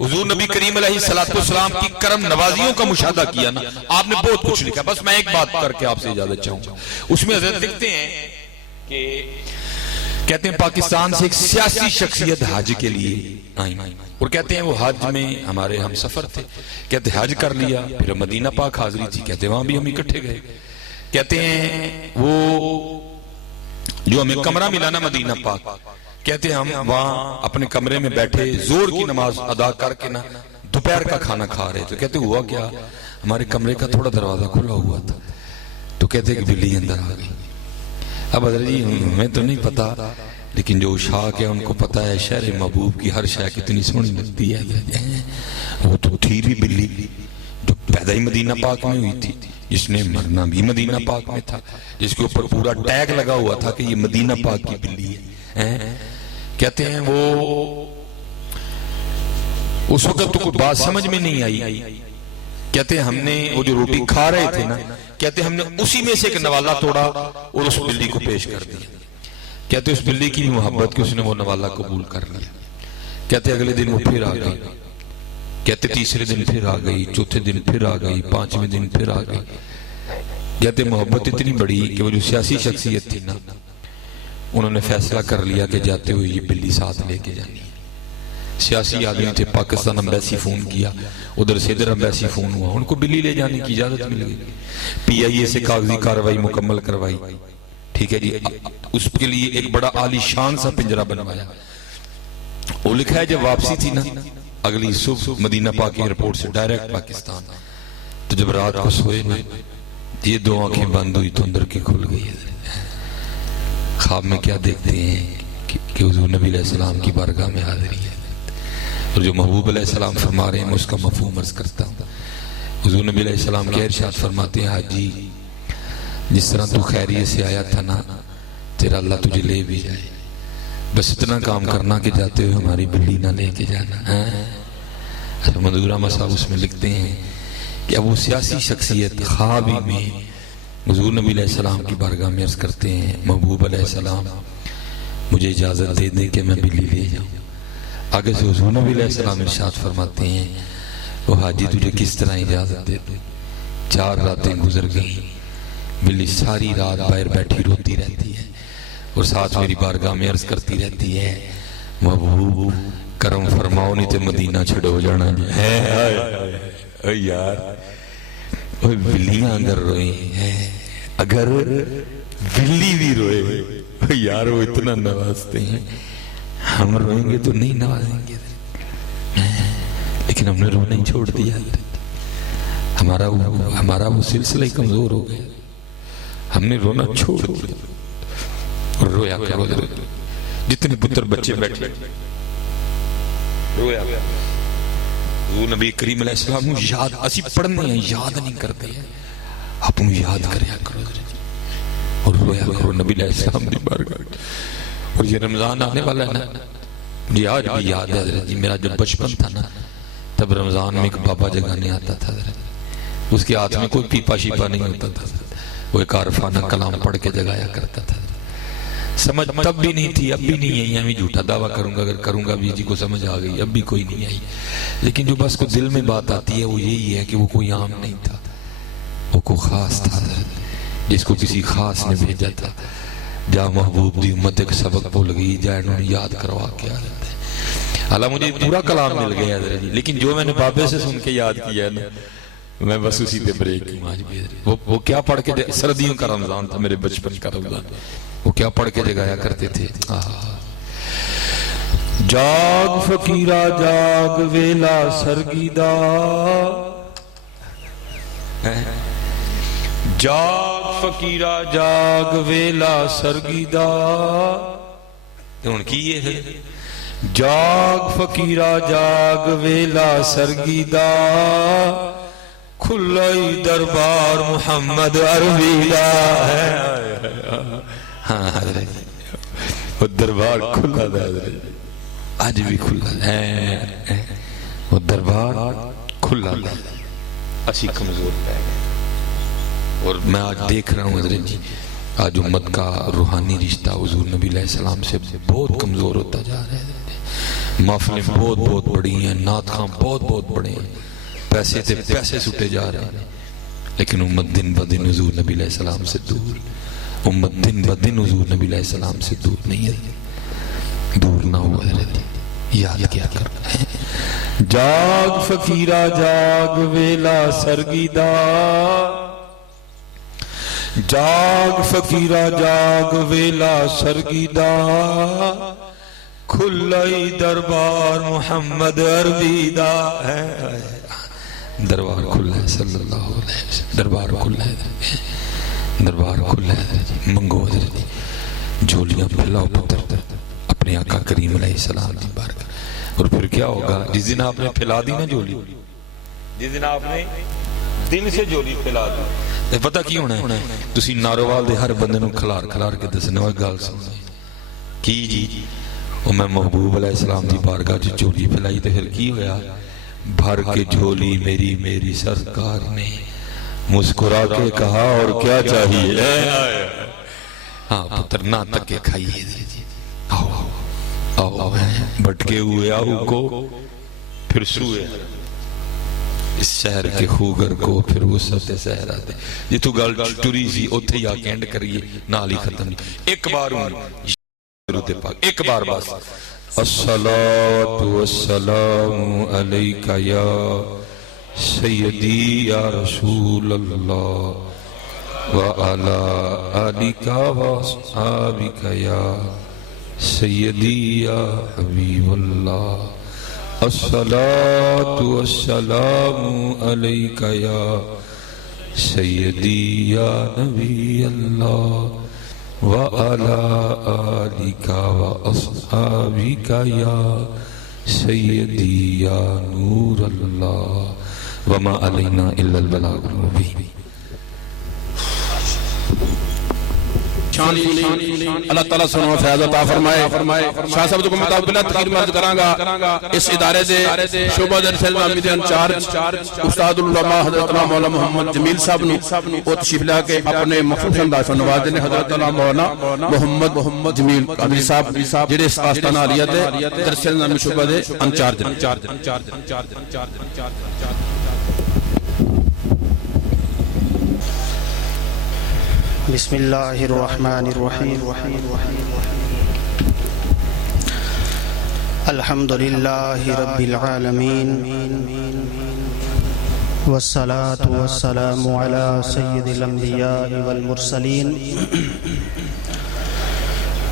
حضور نبی کریم علیہ السلام کی کرم نوازیوں کا مشاہدہ کیا نا، آپ نے بہت کچھ لکھا، بس میں ایک بات کر کے آپ سے اجازت چاہوں گا، اس میں حضرت لکھتے ہیں کہ کہتے ہیں پاکستان سے ایک سیاسی شخصیت حج کے لیے آئی اور کہتے ہیں وہ حج میں ہمارے ہم سفر تھے، کہتے ہیں حج کر لیا، پھر مدینہ پاک حاضری تھی، کہتے ہیں وہاں بھی ہم اکٹھے گئے، کہتے ہیں وہ جو ہمیں کمرہ ملا نا مدینہ پاک، کہتے ہیں ہم وہاں اپنے کمرے میں بیٹھے زور کی نماز ادا کر کے نا دوپہر کا کھانا کھا رہے تھے، کہتے ہوا کیا ہمارے کمرے کا تھوڑا دروازہ کھلا ہوا تھا، تو کہتے ہیں کہ بلی اندر آ گئی، اب حضرت جی ہمیں تو نہیں پتا، لیکن جو شاک ہے ان کو پتا ہے شہر محبوب کی ہر شے کتنی سونی لگتی ہے، وہ تو تھی بھی بلی جو پیدا ہی مدینہ پاک میں ہوئی تھی، جس نے مرنا بھی مدینہ پاک میں تھا، جس کے اوپر پورا ٹیگ لگا ہوا تھا کہ یہ مدینہ پاک کی بلی ہے، کہتے ہیں وہ اس وقت تو کوئی بات سمجھ میں نہیں آئی، کہتے ہیں ہم نے وہ جو روٹی کھا رہے تھے نا، کہتے ہیں ہم نے اسی میں سے ایک نوالا توڑا اور اس بلی کو پیش کر دیا، کہتے ہیں اس بلی کی محبت کہ اس نے وہ نوالا قبول کر لیا، کہتے ہیں اگلے دن وہ پھر آ گئی، کہتے تیسرے دن پھر آ گئی، چوتھے دن پھر آ گئی، پانچویں دن پھر آ گئی، کہتے ہیں محبت اتنی بڑی کہ وہ جو سیاسی شخصیت تھی نا انہوں نے فیصلہ کر لیا کہ جاتے ہوئے یہ بلی ساتھ لے کے جانی ہے، سیاسی آدمی تھے، پاکستان امبیسی فون کیا، ادھر سے ادھر امبیسی فون ہوا، ان کو بلی لے جانے کی اجازت مل گئی، پی آئی اے سے کاغذی کارروائی مکمل کروائی، ٹھیک ہے جی، اس کے لیے ایک بڑا عالی شان سا پنجرہ بنوایا، وہ لکھا ہے جب واپسی تھی نا اگلی صبح مدینہ پاک ایئرپورٹ سے ڈائریکٹ پاکستان، تو جب رات کو سوئے نا یہ دو آنکھیں بند ہوئی تو اندر کی کھل گئی، خواب میں کیا دیکھتے ہیں کہ حضور نبی علیہ السلام کی بارگاہ میں حاضری ہے، اور جو محبوب علیہ السلام فرما رہے ہیں میں اس کا مفہوم عرض کرتا ہوں، حضور نبی علیہ السلام کے ارشاد فرماتے ہیں حاجی جس طرح تو خیریت سے آیا تھا نا تیرا اللہ تجھے لے بھی جائے، بس اتنا کام کرنا کہ جاتے ہوئے ہماری بلی نہ لے کے جانا، مدور احمد صاحب اس میں لکھتے ہیں کہ اب وہ سیاسی شخصیت خواب ہی میں حضور نبی علیہ السلام کی بارگاہ میں عرض کرتے ہیں محبوب علیہ السلام مجھے اجازت دے دیں کہ میں بلی لے جاؤں، آگے سے حضور نبی علیہ السلام ارشاد فرماتے ہیں وہ حاجی تجھے کس طرح اجازت دے دیں، 4 راتیں گزر گئیں، بلی ساری رات باہر بیٹھی روتی رہتی ہے اور ساتھ میری بارگاہ میں عرض کرتی رہتی ہے محبوب کرم فرماؤ نہیں تے مدینہ چھڑو جانا ہے، یار بلیاں اگر روئے ہیں، اگر بلی بھی روئے یار وہ اتنا نوازتے ہیں، ہم روئیں گے تو نہیں نوازیں گے، لیکن ہم نے رونا ہی چھوڑ دیا، ہمارا وہ سلسلہ ہی کمزور ہو گیا، ہم نے رونا چھوڑ دیا۔ اور رویا کرو جتنے پتر بچے بیٹھے، رویا وہ نبی کریم علیہ السلام یاد، اسی پڑھنے ہیں یاد نہیں کرتے ہیں، آپ انہوں یاد کریا کرو اور رویا کرو نبی علیہ السلام دی بارگاہ۔ اور یہ رمضان آنے والا ہے نا، یہ آج بھی یاد ہے حضرت جی، میرا جب بچپن تھا نا تب رمضان میں ایک بابا جگانے آتا تھا حضرت، اس کے ہاتھ میں کوئی پیپا شیپا نہیں ہوتا تھا، وہ ایک عارفانہ کلام پڑھ کے جگایا کرتا تھا۔ سمجھ تب بھی نہیں تھی، اب بھی نہیں ہے، یہ میں جھوٹا دعویٰ کروں گا، اگر کروں گا بھی جی کو سمجھ آ گئی، اب بھی کوئی نہیں آئی، لیکن جو بس کو دل میں بات آتی ہے وہ یہی ہے کہ وہ کوئی عام نہیں تھا، وہ کوئی خاص تھا جس کو کسی خاص نے بھیجا تھا۔ جا محبوب دی امت ایک سبق بھول گئی، جا انہوں نے یاد کروا کے آ جاتے ہیں۔ حالانکہ مجھے پورا کلام مل گیا حضرت جی، لیکن جو میں نے بابے سے سن کے یاد کیا ہے نا، میں بس اسی پہ بریک ہوں آج بھی۔ وہ کیا پڑھ کے، سردیوں کا رمضان تھا، میرے بچپن کا رمضان، وہ کیا پڑھ کے جگایا کرتے تھے، جاگ فقیرہ جاگ ویلا سرگیدہ، جاگ فقیرہ جاگ ویلا سرگیدہ، ان کی یہ ہے جاگ فقیرہ جاگ ویلا سرگیدہ، کھلائی دربار محمد عربیدہ ہے۔ ہاں حضرت وہ دربار کھلا تھا حضرت، آج بھی کھلا ہے، وہ دربار کھلا تھا، اسی کمزور ہے۔ اور میں آج دیکھ رہا ہوں حضرت جی، آج امت کا روحانی رشتہ حضور نبی علیہ السلام سے بہت کمزور ہوتا جا رہا ہے، محفلیں بہت بہت بڑی ہیں، نعت خواں بہت بہت بڑے ہیں، پیسے تھے پیسے سٹے جا رہے ہیں، لیکن امت دن بدن حضور نبی علیہ السلام سے دور، امت دن بدن حضور نبی علیہ السلام سے دور نہیں ہے، دور نہ ہوا حضرت، یاد کیا کر۔ جاگ فقیرہ جاگ ویلا سرگیدہ، جاگ فقیرہ جاگ ویلا سرگیدہ، کھلائی دربار محمد عربیدہ ہے، دربار کھلا ہے صلی اللہ علیہ وسلم، دربار کھلا ہے، دربار کھلا ہے، منگو حضرت جھولیاں پھیلاؤ پتر اپنے آقا کریم علیہ السلام کی بارگاہ۔ اور پھر کیا ہوگا جس دن آپ نے پھیلا دی نا جھولی، جس دن آپ نے دل سے جھولی پھیلا دی، پتہ کی ہونا ہے، تسی ناروال دے ہر بندے نو کھلار کھلار کے دسنے ہوئے گال سننے کی جی، اور میں محبوب علیہ السلام دی بارگاہ جو جھولی پھیلائی تے پھر کی ہویا، بھر کے جھولی میری میری سرکار نے مسکرا کے کہا اور کیا چاہیے، ہاں پتر نہ تک کے کھائیے، آؤ آؤ آؤ بھٹکے ہوئے آؤ کو پھر سوئے اس شہر کے خوگر کو پھر وسعت سہر آتے، یہ تو گل ٹوری سی اتھے یا کینڈ کریے نالی ختم نہیں، ایک بار درود پاک ایک بار بس، الصلاة والسلام علیکہ یا سیدی یا رسول اللہ وعلا آلکہ واصحابکہ یا سیدی یا حبیب اللہ، الصلاة والسلام علیکہ یا سیدی یا نبی اللہ وعلا آلکہ واصحابکہ یا سیدی یا نور اللہ وما علینا الا البلاغ المبین۔ اللہ تعالیٰ سنو فیض عطا فرمائے۔ شاہ صاحب کو مطابق بلا تقریر مرد کرانگا، اس ادارے دے شعبہ در سیلمہ امیدی انچارج استاد العلماء حضرت اللہ مولا محمد جمیل صاحب نو وہ تشریف لیا کے اپنے مخصوص انداز میں نواز نے حضرت اللہ مولا محمد جمیل قادری صاحب جڑے اس آستانہ علیت در سیلمہ شعبہ دے انچارج۔ بسم اللہ الرحمن الرحیم، الحمدللہ رب العالمین، والصلاة والسلام علی سید الانبیاء والمرسلین،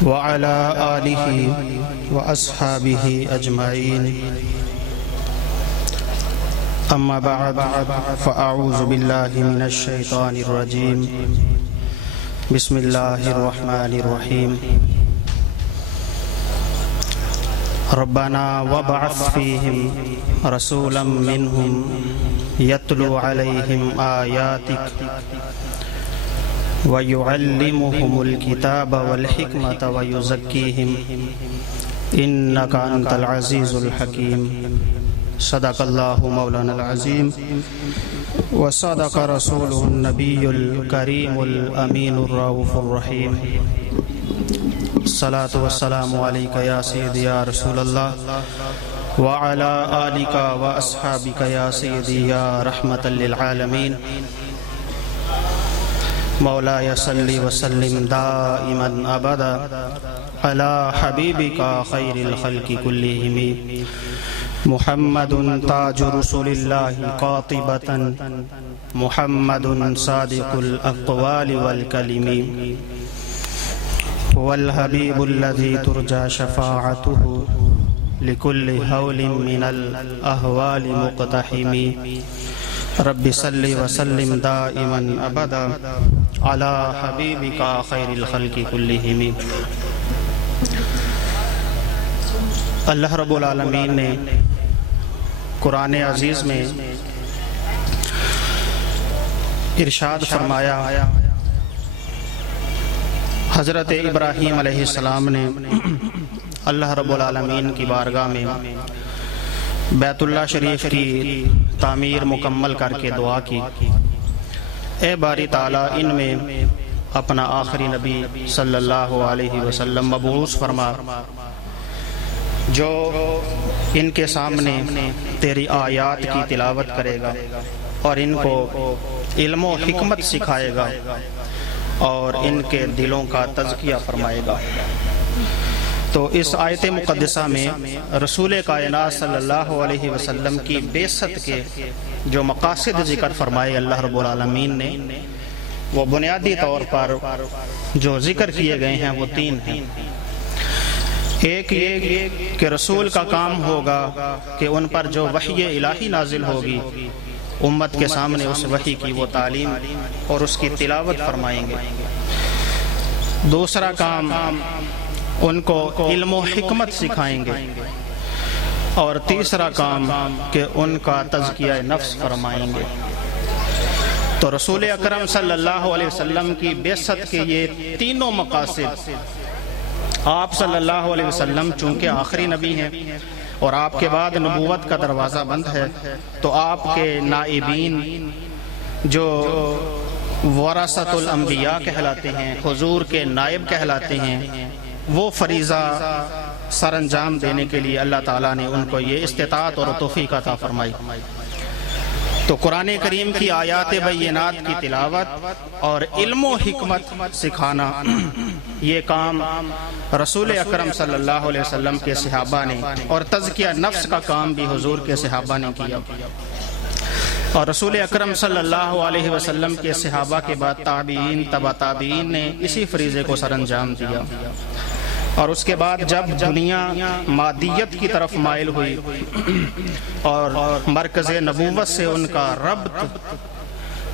وعلى آله وأصحابه أجمعين أما بعد فأعوذ بالله من الشيطان الرجيم بسم الله الرحمن الرحيم ربنا وابعث فيهم رسولا منهم يتلو عليهم آياتك ويعلمهم الكتاب والحكمة ويزكيهم إنك أنت العزيز الحكيم صدق الله مولانا العظيم وصدق رسوله النبي الكريم الأمين الرؤوف الرحيم الصلاة والسلام عليك يا سيدي يا رسول الله وعلى آلك وأصحابك يا سيدي يا رحمة للعالمين مولاي صل وسلم دائما أبدا على حبيبك خير الخلق كلهم محمد تاج رسول الله قاطبة محمد صادق الأقوال والكلم هو الحبيب الذي ترجى شفاعته لكل هول من الأهوال مقتحم رب صل وسلم دائما أبدا على حبيبك خير الخلق كلهم۔ اللہ رب العالمین نے قرآن عزیز میں ارشاد فرمایا، حضرت ابراہیم علیہ السلام نے اللہ رب العالمین کی بارگاہ میں بیت اللہ شریف کی تعمیر مکمل کر کے دعا کی، اے باری تعالیٰ ان میں اپنا آخری نبی صلی اللہ علیہ وسلم مبعوث فرما، جو ان کے سامنے تیری آیات کی تلاوت کرے گا اور ان کو علم و حکمت سکھائے گا اور ان کے دلوں کا تزکیہ فرمائے گا۔ تو اس آیت مقدسہ میں رسول کائنات صلی اللہ علیہ وسلم کی بعثت کے جو مقاصد ذکر فرمائے اللہ رب العالمین نے، وہ بنیادی طور پر جو ذکر کیے گئے ہیں وہ تین ہیں۔ ایک یہ کہ رسول کا کام ہوگا کہ ان پر جو وحی الہی نازل ہوگی امت کے سامنے اس وحی کی وہ تعلیم اور اس کی تلاوت فرمائیں گے۔ دوسرا کام ان کو علم و حکمت سکھائیں گے، اور تیسرا کام کہ ان کا تزکیہ نفس فرمائیں گے۔ تو رسول اکرم صلی اللہ علیہ وسلم کی بعثت کے یہ تینوں مقاصد، آپ صلی اللہ علیہ وسلم چونکہ آخری نبی ہیں اور آپ کے بعد نبوت کا دروازہ بند ہے، تو آپ کے نائبین جو ورثۃ الانبیاء کہلاتے ہیں، حضور کے نائب کہلاتے ہیں، وہ فریضہ سر انجام دینے کے لیے اللہ تعالیٰ نے ان کو یہ استطاعت اور توفیق عطا فرمائی۔ تو قرآن کریم کی آیات بینات کی تلاوت اور علم و حکمت سکھانا، یہ کام رسول اکرم صلی اللہ علیہ وسلم کے صحابہ نے، اور تزکیہ نفس کا کام بھی حضور کے صحابہ نے کیا، اور رسول اکرم صلی اللہ علیہ وسلم کے صحابہ کے بعد تابعین، تبع تابعین نے اسی فریضے کو سر انجام دیا۔ اور اس کے بعد جب دنیا مادیت کی طرف مائل ہوئی اور مرکز نبوت سے ان کا ربط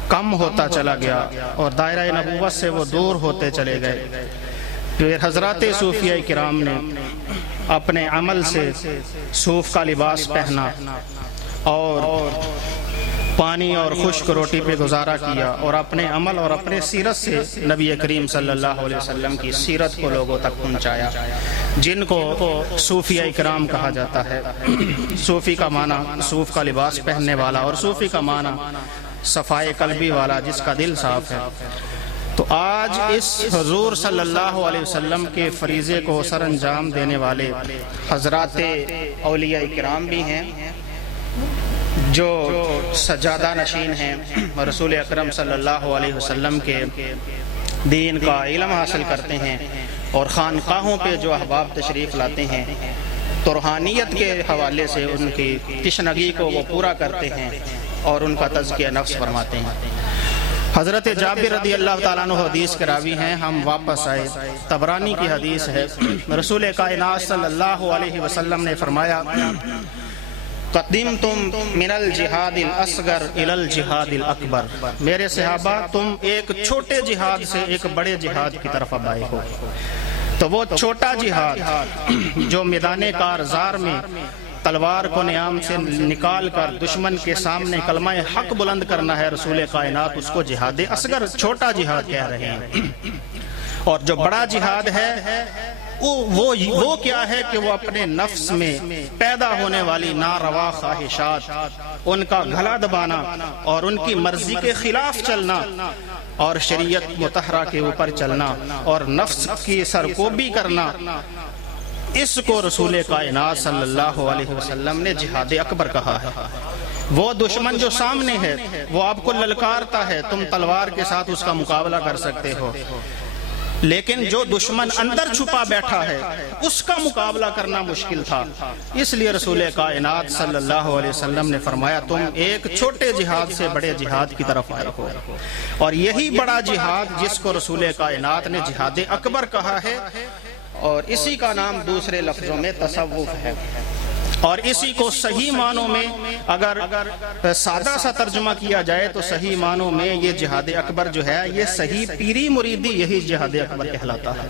کم ہوتا چلا گیا اور دائرہ نبوت سے وہ دور ہوتے چلے گئے، پھر حضرات صوفیہ کرام نے اپنے عمل سے صوف کا لباس پہنا اور پانی اور خشک روٹی پہ گزارا کیا، اور اپنے عمل اور اپنے سیرت سے نبی کریم صلی اللہ علیہ وسلم کی سیرت کو لوگوں تک پہنچایا، جن کو صوفیہ اکرام کہا جاتا ہے۔ صوفی کا معنی صوف کا لباس پہننے والا، اور صوفی کا معنی صفائے قلبی والا، جس کا دل صاف ہے۔ تو آج اس حضور صلی اللہ علیہ وسلم کے فریضے کو سر انجام دینے والے حضرات اولیاء کرام بھی ہیں، جو سجادہ نشین ہیں، رسول اکرم صلی اللہ علیہ وسلم کے دین کا علم حاصل کرتے ہیں، اور خانقاہوں پہ جو احباب تشریف لاتے ہیں تو روحانیت کے حوالے سے ان کی تشنگی کو وہ پورا کرتے ہیں اور ان کا تزکیہ نفس فرماتے ہیں۔ حضرت جابر رضی اللہ تعالیٰ عنہ حدیث کے راوی ہیں. ہم واپس آئے, طبرانی کی حدیث ہے. رسول کائنات صلی اللہ علیہ وسلم نے فرمایا قدمتم من الجہاد الاصغر الی الجہاد الاکبر. میرے صحابہ تم ایک چھوٹے جہاد سے ایک بڑے جہاد کی طرف اب آئے ہو. تو وہ چھوٹا جہاد جو میدان کارزار میں تلوار کو نیام سے نکال کر دشمن کے سامنے کلمہ حق بلند کرنا ہے, رسول کائنات اس کو جہاد اصغر چھوٹا جہاد کہہ رہے ہیں. اور جو بڑا جہاد ہے وہ کیا ہے کہ وہ اپنے نفس میں پیدا ہونے والی ناروا خواہشات, ان کا گلا دبانا اور ان کی مرضی کے خلاف چلنا اور شریعت مطہرہ کے اوپر چلنا اور نفس کی سرکوبی کرنا, اس کو رسول کائنات صلی اللہ علیہ وسلم نے جہاد اکبر کہا ہے. وہ دشمن جو سامنے ہے وہ آپ کو للکارتا ہے, تم تلوار کے ساتھ اس کا مقابلہ کر سکتے ہو, لیکن جو دشمن اندر چھپا بیٹھا ہے اس کا مقابلہ کرنا مشکل تھا. اس لیے رسول کائنات صلی اللہ علیہ وسلم نے فرمایا تم ایک چھوٹے جہاد سے بڑے جہاد کی طرف آئے ہو. اور یہی بڑا جہاد جس کو رسول کائنات نے جہاد اکبر کہا ہے, اور اسی کا نام دوسرے لفظوں میں تصوف ہے. اور اسی کو صحیح معنوں میں اگر سادہ سا ترجمہ کیا جائے تو صحیح معنوں میں یہ جہاد اکبر جو ہے یہ صحیح پیری مریدی یہی جہاد اکبر کہلاتا ہے.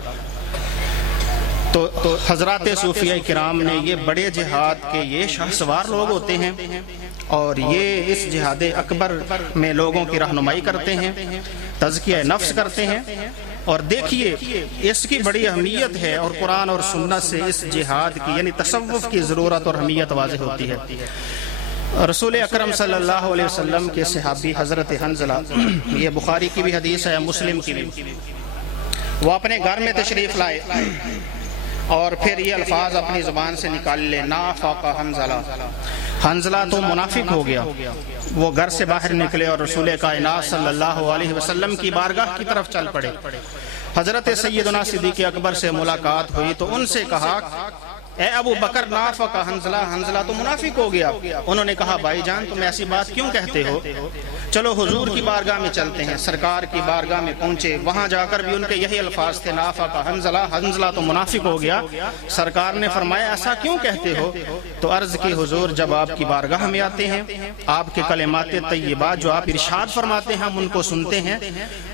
تو حضرات صوفیہ کرام نے یہ بڑے جہاد کے یہ شاہسوار لوگ ہوتے ہیں اور یہ اس جہاد اکبر میں لوگوں کی رہنمائی کرتے ہیں, تزکیہ نفس کرتے ہیں. اور دیکھیے اس کی بڑی اہمیت ہے, اور قرآن اور سنت سے اس جہاد کی یعنی تصوف کی ضرورت اور اہمیت واضح ہوتی ہے. رسول اکرم صلی اللہ علیہ وسلم کے صحابی حضرت حنظلہ, یہ بخاری کی بھی حدیث ہے مسلم کی بھی, وہ اپنے گھر میں تشریف لائے اور پھر یہ الفاظ اپنی زبان سے نکال لے, نافق حنظلہ. حنظلہ تو منافق ہو گیا. وہ گھر سے باہر نکلے اور رسول کائنات صلی اللہ علیہ وسلم کی بارگاہ کی طرف چل پڑے. حضرت سیدنا صدیق اکبر سے ملاقات ہوئی تو ان سے کہا اے ابو بکر نافق حنظلہ, حنظلہ تو منافق ہو گیا. انہوں نے کہا بھائی جان تم ایسی بات کیوں کہتے ہو, چلو حضور کی بارگاہ میں چلتے ہیں. سرکار کی بارگاہ میں پہنچے, وہاں جا کر بھی ان کے یہی الفاظ تھے نافق حنظلہ, حنظلہ تو منافق ہو گیا. سرکار نے فرمایا ایسا کیوں کہتے ہو؟ تو عرض کی حضور جب آپ کی بارگاہ میں آتے ہیں آپ کے کلمات طیبات جو آپ ارشاد فرماتے ہیں ہم ان کو سنتے ہیں,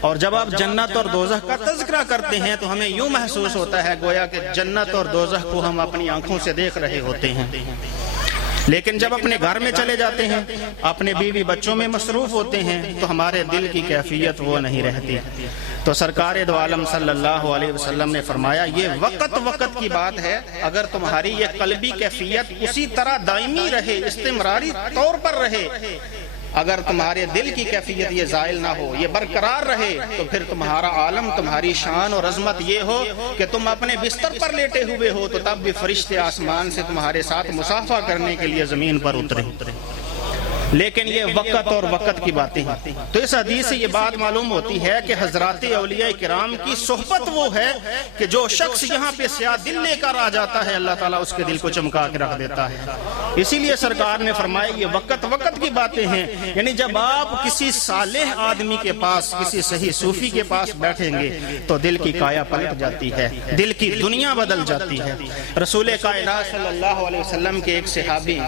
اور جب آپ جنت اور دوزخ کا تذکرہ کرتے ہیں تو ہمیں یوں محسوس ہوتا ہے گویا کہ جنت اور دوزخ کو ہم اپنی آنکھوں سے دیکھ رہے ہوتے ہیں. لیکن جب اپنے گھر میں چلے جاتے ہیں اپنے بیوی بچوں میں مصروف ہوتے ہیں تو ہمارے دل کی کیفیت وہ نہیں رہتی. تو سرکار دو عالم صلی اللہ علیہ وسلم نے فرمایا یہ وقت کی بات ہے, اگر تمہاری یہ قلبی کیفیت اسی طرح دائمی رہے, استمراری طور پر رہے, اگر تمہارے دل کی کیفیت یہ زائل نہ ہو, یہ برقرار رہے, تو پھر تمہارا عالم, تمہاری شان اور عظمت یہ ہو کہ تم اپنے بستر پر لیٹے ہوئے ہو تو تب بھی فرشتے آسمان سے تمہارے ساتھ مصافحہ کرنے کے لیے زمین پر اترے. لیکن یہ وقت اور وقت کی باتیں ہیں. تو اس حدیث سے یہ بات معلوم ہوتی ہے کہ حضرات اولیاء کرام کی صحبت وہ ہے کہ جو شخص یہاں پہ سیاہ دل لے کر آ جاتا ہے اللہ تعالیٰ اس کے دل کو چمکا کے رکھ دیتا ہے. اسی لیے سرکار نے فرمایا یہ وقت کی باتیں ہیں, یعنی جب آپ کسی صالح آدمی کے پاس, کسی صحیح صوفی کے پاس بیٹھیں گے تو دل کی کایا پلٹ جاتی ہے, دل کی دنیا بدل جاتی ہے. رسول کائنات صلی اللہ علیہ وسلم کے ایک صحابی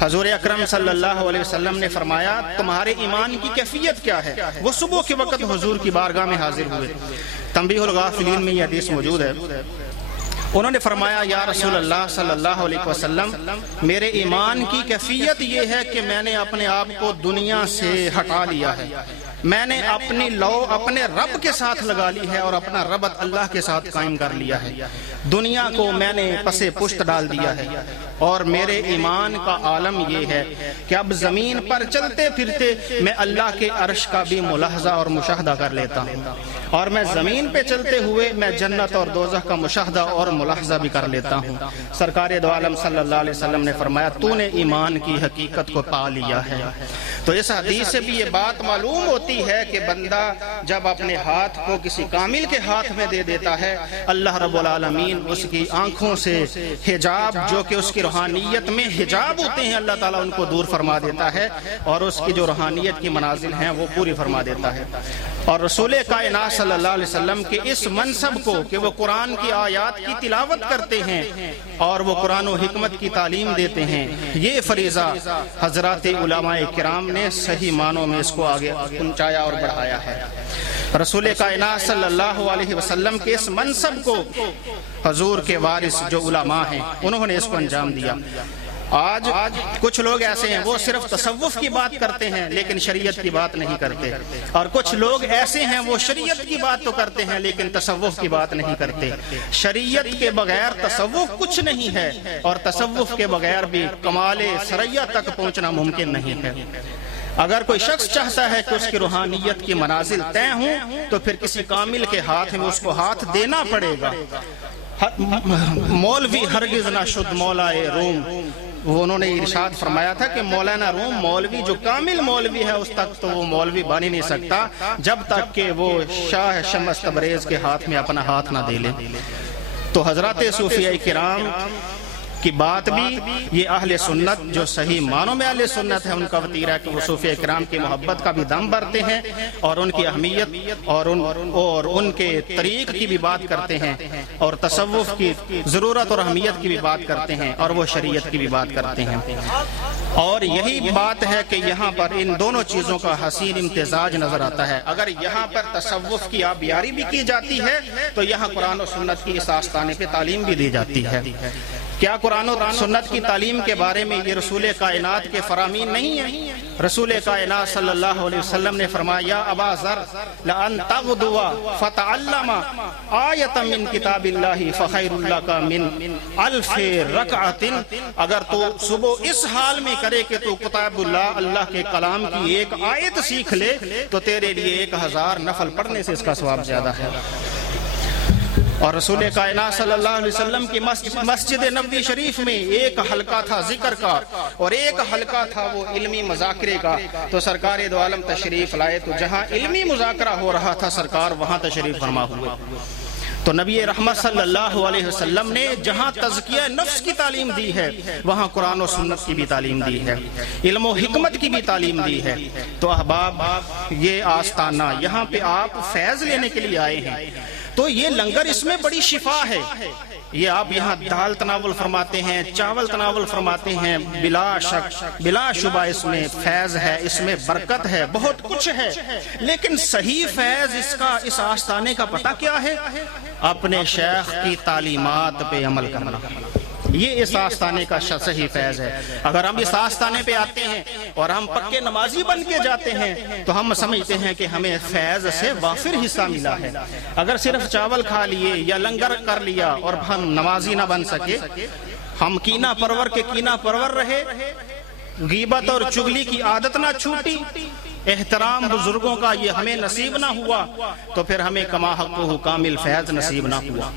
حضور اکرم صلی اللہ علیہ وسلم نے فرمایا تمہارے ایمان کی کیفیت کیا ہے؟ وہ صبح کے وقت حضور کی بارگاہ میں حاضر ہوئے. تنبیہ الغافلین میں یہ حدیث موجود ہے. انہوں نے فرمایا یا رسول اللہ صلی اللہ علیہ وسلم میرے ایمان کی کیفیت یہ ہے کہ میں نے اپنے آپ کو دنیا سے ہٹا لیا ہے, میں نے اپنی لو اپنے رب کے ساتھ لگا لی ہے اور اپنا ربط اللہ کے ساتھ قائم کر لیا ہے. دنیا کو میں نے پسے پشت ڈال دیا ہے, اور میرے ایمان کا عالم یہ ہے کہ اب زمین پر چلتے پھرتے میں اللہ کے عرش کا بھی ملاحظہ اور مشاہدہ کر لیتا ہوں, اور میں زمین پہ چلتے ہوئے میں جنت اور دوزخ کا مشاہدہ اور ملاحظہ بھی کر لیتا ہوں. سرکار دو عالم صلی اللہ علیہ وسلم نے فرمایا تو نے ایمان کی حقیقت کو پا لیا ہے. تو اس حدیث سے بھی یہ بات معلوم ہوتی ہوتی ہے کہ بندہ جب اپنے ہاتھ کو کسی کامل کے ہاتھ میں دے دیتا ہے، اللہ رب العالمین اس کی آنکھوں سے حجاب جو کہ اس کی روحانیت میں حجاب ہوتے ہیں، اللہ تعالیٰ ان کو دور فرما دیتا ہے اور اس کی جو روحانیت کی منازل ہیں وہ پوری فرما دیتا ہے۔ اور رسول کائنات صلی اللہ علیہ وسلم کے اس منصب کو کہ وہ قرآن کی آیات کی تلاوت کرتے ہیں اور وہ قرآن و حکمت کی تعلیم دیتے ہیں، یہ فریضہ حضرات علماء کرام نے صحیح معنوں میں اس کو آگے پہنچایا اور بڑھایا ہے۔ رسول کائنات صلی اللہ علیہ وسلم کے اس منصب کو حضور کے وارث جو علماء ہیں انہوں نے اس کو انجام دیا۔ آج کچھ لوگ ایسے ہیں وہ صرف تصوف کی بات کرتے ہیں لیکن شریعت کی بات نہیں کرتے، اور کچھ لوگ ایسے ہیں وہ شریعت کی بات تو کرتے ہیں لیکن تصوف کی بات نہیں کرتے۔ شریعت کے بغیر تصوف کچھ نہیں ہے، اور تصوف کے بغیر بھی کمال ثریا تک پہنچنا ممکن نہیں ہے۔ اگر کوئی شخص چاہتا ہے کہ اس کی روحانیت کی منازل طے ہوں تو پھر کسی کامل کے ہاتھ میں اس کو ہاتھ دینا پڑے گا۔ مولوی ہرگز نہ شد مولائے روم، وہ انہوں نے ارشاد فرمایا تھا کہ مولانا روم مولوی جو کامل مولوی ہے اس تک تو وہ مولوی بن ہی نہیں سکتا جب تک کہ وہ شاہ شمس تبریز کے ہاتھ میں اپنا ہاتھ نہ دے لے۔ تو حضرات صوفیاء کرام کی بات بھی یہ اہل سنت جو صحیح معنوں میں اہل سنت ہے ان کا وطیرہ ہے کہ وہ صوفیاء کرام کی محبت کا بھی دم بھرتے ہیں اور ان کی اہمیت اور ان کے طریق کی بھی بات کرتے ہیں، اور تصوف کی ضرورت اور اہمیت کی بھی بات کرتے ہیں، اور وہ شریعت کی بھی بات کرتے ہیں۔ اور یہی بات ہے کہ یہاں پر ان دونوں چیزوں کا حسین امتزاج نظر آتا ہے۔ اگر یہاں پر تصوف کی آبیاری بھی کی جاتی ہے تو یہاں قرآن و سنت کی اس آستانے پہ تعلیم بھی دی جاتی ہے۔ کیا قرآن و سنت کی تعلیم کے بارے میں یہ رسول کائنات کے فرامین نہیں ہیں؟ رسول کائنات صلی اللہ علیہ وسلم نے فرمایا یا ابا ذر لأن تغدو فتعلم آیۃ من کتاب اللہ فخیر لک من الف رکعۃ، اگر تو صبح اس حال میں کرے کہ تو کتاب اللہ کے کلام کی ایک آیت سیکھ لے تو تیرے لیے 1000 نفل پڑھنے سے اس کا ثواب زیادہ ہے۔ اور رسول کائنات صلی اللہ علیہ وسلم کی مسجد نبوی شریف میں ایک حلقہ تھا ذکر کا اور ایک حلقہ تھا وہ علمی مذاکرے کا، تو سرکار دو عالم تشریف لائے تو جہاں علمی مذاکرہ ہو رہا تھا سرکار وہاں تشریف فرما ہوئے۔ تو نبی رحمت صلی اللہ علیہ وسلم نے جہاں تزکیہ نفس کی تعلیم دی ہے وہاں قرآن و سنت کی بھی تعلیم دی ہے، علم و حکمت کی بھی تعلیم دی ہے۔ تو احباب یہ آستانہ یہاں پہ آپ فیض لینے کے لیے آئے ہیں تو یہ لنگر اس میں بڑی شفا ہے۔ یہ آپ یہاں دال تناول فرماتے ہیں، چاول تناول فرماتے ہیں، بلا شک بلا شبہ اس میں فیض ہے، اس میں برکت ہے، بہت کچھ ہے، لیکن صحیح فیض اس آستانے کا پتہ کیا ہے؟ اپنے شیخ کی تعلیمات پہ عمل کرنا، یہ اس آستانے کا صحیح فیض ہے۔ اگر ہم اس آستانے پہ آتے ہیں اور ہم پکے نمازی بن کے جاتے ہیں تو ہم سمجھتے ہیں کہ ہمیں فیض سے وافر حصہ ملا ہے۔ اگر صرف چاول کھا لیے یا لنگر کر لیا اور ہم نمازی نہ بن سکے، ہم کینہ پرور کے کینہ پرور رہے، غیبت اور چغلی کی عادت نہ چھوٹی، احترام بزرگوں کا یہ ہمیں نصیب نہ ہوا، تو پھر ہمیں کما حقہ کامل فیض نصیب نہ ہوا۔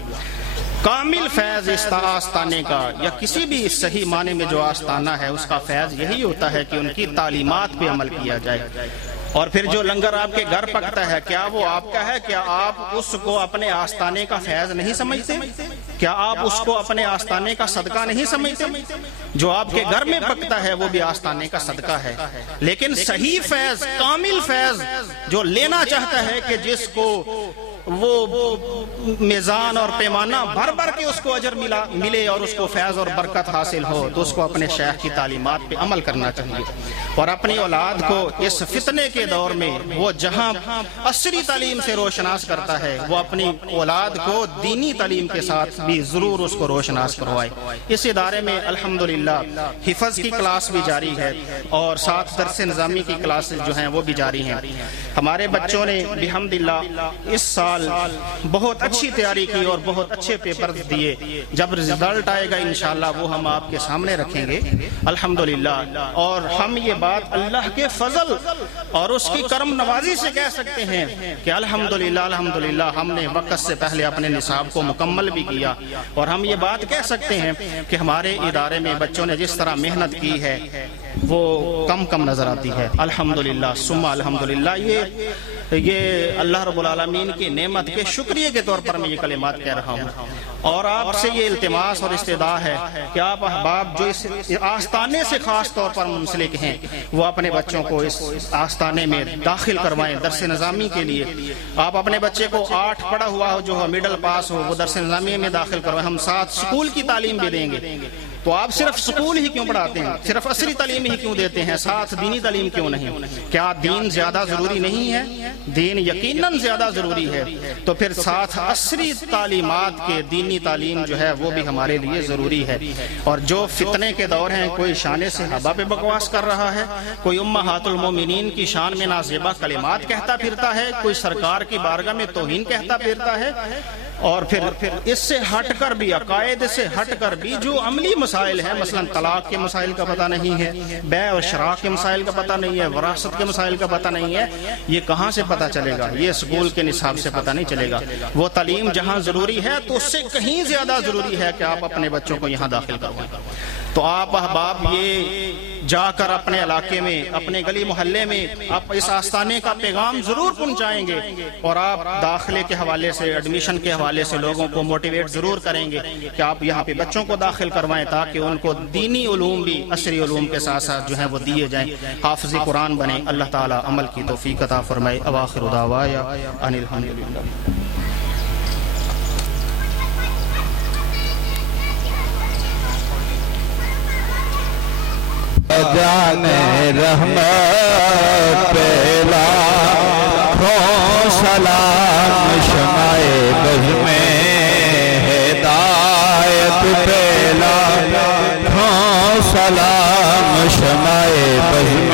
کامل فیض اس آستانے کا یا کسی بھی صحیح معنی میں جو آستانہ ہے اس کا فیض یہی ہوتا ہے کہ ان کی تعلیمات پہ عمل کیا جائے۔ اور پھر جو لنگر آپ کے گھر پکتا ہے کیا وہ آپ کا ہے؟ کیا آپ اس کو اپنے آستانے کا فیض نہیں سمجھتے؟ کیا آپ اس کو اپنے آستانے کا صدقہ نہیں سمجھتے؟ جو آپ کے گھر میں پکتا ہے وہ بھی آستانے کا صدقہ ہے، لیکن صحیح فیض کامل فیض جو لینا چاہتا ہے کہ جس کو وہ میزان اور پیمانہ بھر بھر کے اس کو اجر ملے اور اس کو فیض اور برکت حاصل ہو تو اس کو اپنے شیخ کی تعلیمات پہ عمل کرنا چاہیے، اور اپنی اولاد کو اس فتنے کے دور میں وہ جہاں عصری تعلیم سے روشناس کرتا ہے وہ اپنی اولاد کو دینی تعلیم کے ساتھ بھی ضرور اس کو روشناس کروائے۔ اس ادارے میں الحمدللہ حفظ کی کلاس بھی جاری ہے اور ساتھ درس نظامی کی کلاسز جو ہیں وہ بھی جاری ہیں۔ ہمارے بچوں نے بحمدللہ اس سال بہت اچھی تیاری کی اور بہت اچھے پیپر دیے۔ جب رزلٹ آئے گا انشاءاللہ وہ ہم آپ کے سامنے رکھیں گے الحمدللہ، اور ہم یہ بات اللہ کے فضل اور اس کی کرم نوازی سے کہہ سکتے ہیں کہ الحمدللہ ہم نے وقت سے پہلے اپنے نصاب کو مکمل بھی کیا، اور ہم یہ بات کہہ سکتے ہیں کہ ہمارے ادارے میں بچوں نے جس طرح محنت کی ہے وہ کم کم نظر آتی ہے۔ الحمدللہ ثم الحمدللہ، یہ اللہ رب العالمین کی نعمت کے شکریہ کے طور پر میں یہ کلمات کہہ رہا ہوں، اور آپ سے یہ التماس اور استدعا ہے کہ آپ احباب جو اس آستانے سے خاص طور پر منسلک ہیں وہ اپنے بچوں کو اس آستانے میں داخل کروائیں درس نظامی کے لیے۔ آپ اپنے بچے کو 8 پڑھا ہوا ہو، جو مڈل پاس ہو، وہ درس نظامی میں داخل کروائیں۔ ہم ساتھ سکول کی تعلیم بھی دیں گے، تو آپ صرف سکول ہی کیوں پڑھاتے ہیں؟ صرف عصری تعلیم ہی کیوں دیتے ہیں؟ ساتھ دینی تعلیم کیوں نہیں؟ کیا دین زیادہ ضروری نہیں ہے؟ دین یقیناً زیادہ ضروری ہے، تو پھر ساتھ عصری تعلیمات کے دینی تعلیم جو ہے وہ بھی ہمارے لیے ضروری ہے۔ اور جو فتنے کے دور ہیں، کوئی شان صحابہ پہ بکواس کر رہا ہے، کوئی امہات المومنین کی شان میں نازیبہ کلمات کہتا پھرتا ہے، کوئی سرکار کی بارگاہ میں توہین کہتا پھرتا ہے، اور پھر اس سے ہٹ کر بھی، عقائد سے ہٹ کر بھی جو عملی مسائل ہیں، مثلا طلاق کے مسائل کا پتہ نہیں ہے، بیع اور شراء کے مسائل کا پتہ نہیں ہے، وراثت کے مسائل کا پتہ نہیں ہے، یہ کہاں سے پتہ چلے گا؟ یہ اسکول کے نصاب سے پتہ نہیں چلے گا۔ وہ تعلیم جہاں ضروری ہے تو اس سے کہیں زیادہ ضروری ہے کہ آپ اپنے بچوں کو یہاں داخل کروائیں۔ تو آپ احباب یہ جا کر اپنے علاقے میں، اپنے گلی محلے میں آپ اس آستانے کا پیغام ضرور پہنچائیں گے، اور آپ داخلے کے حوالے سے، ایڈمیشن کے حوالے سے لوگوں کو موٹیویٹ ضرور کریں گے کہ آپ یہاں پہ بچوں کو داخل کروائیں، تاکہ ان کو دینی علوم بھی عصری علوم کے ساتھ ساتھ جو ہیں وہ دیے جائیں، حافظ قرآن بنیں۔ اللہ تعالیٰ عمل کی توفیق عطا فرمائے۔ اواخر دعوایا ان الحمدللہ۔ جانے رحمت پہلا کھوں سلام شمع بز میں ہدایت پہلا کھوں سلام شمع بز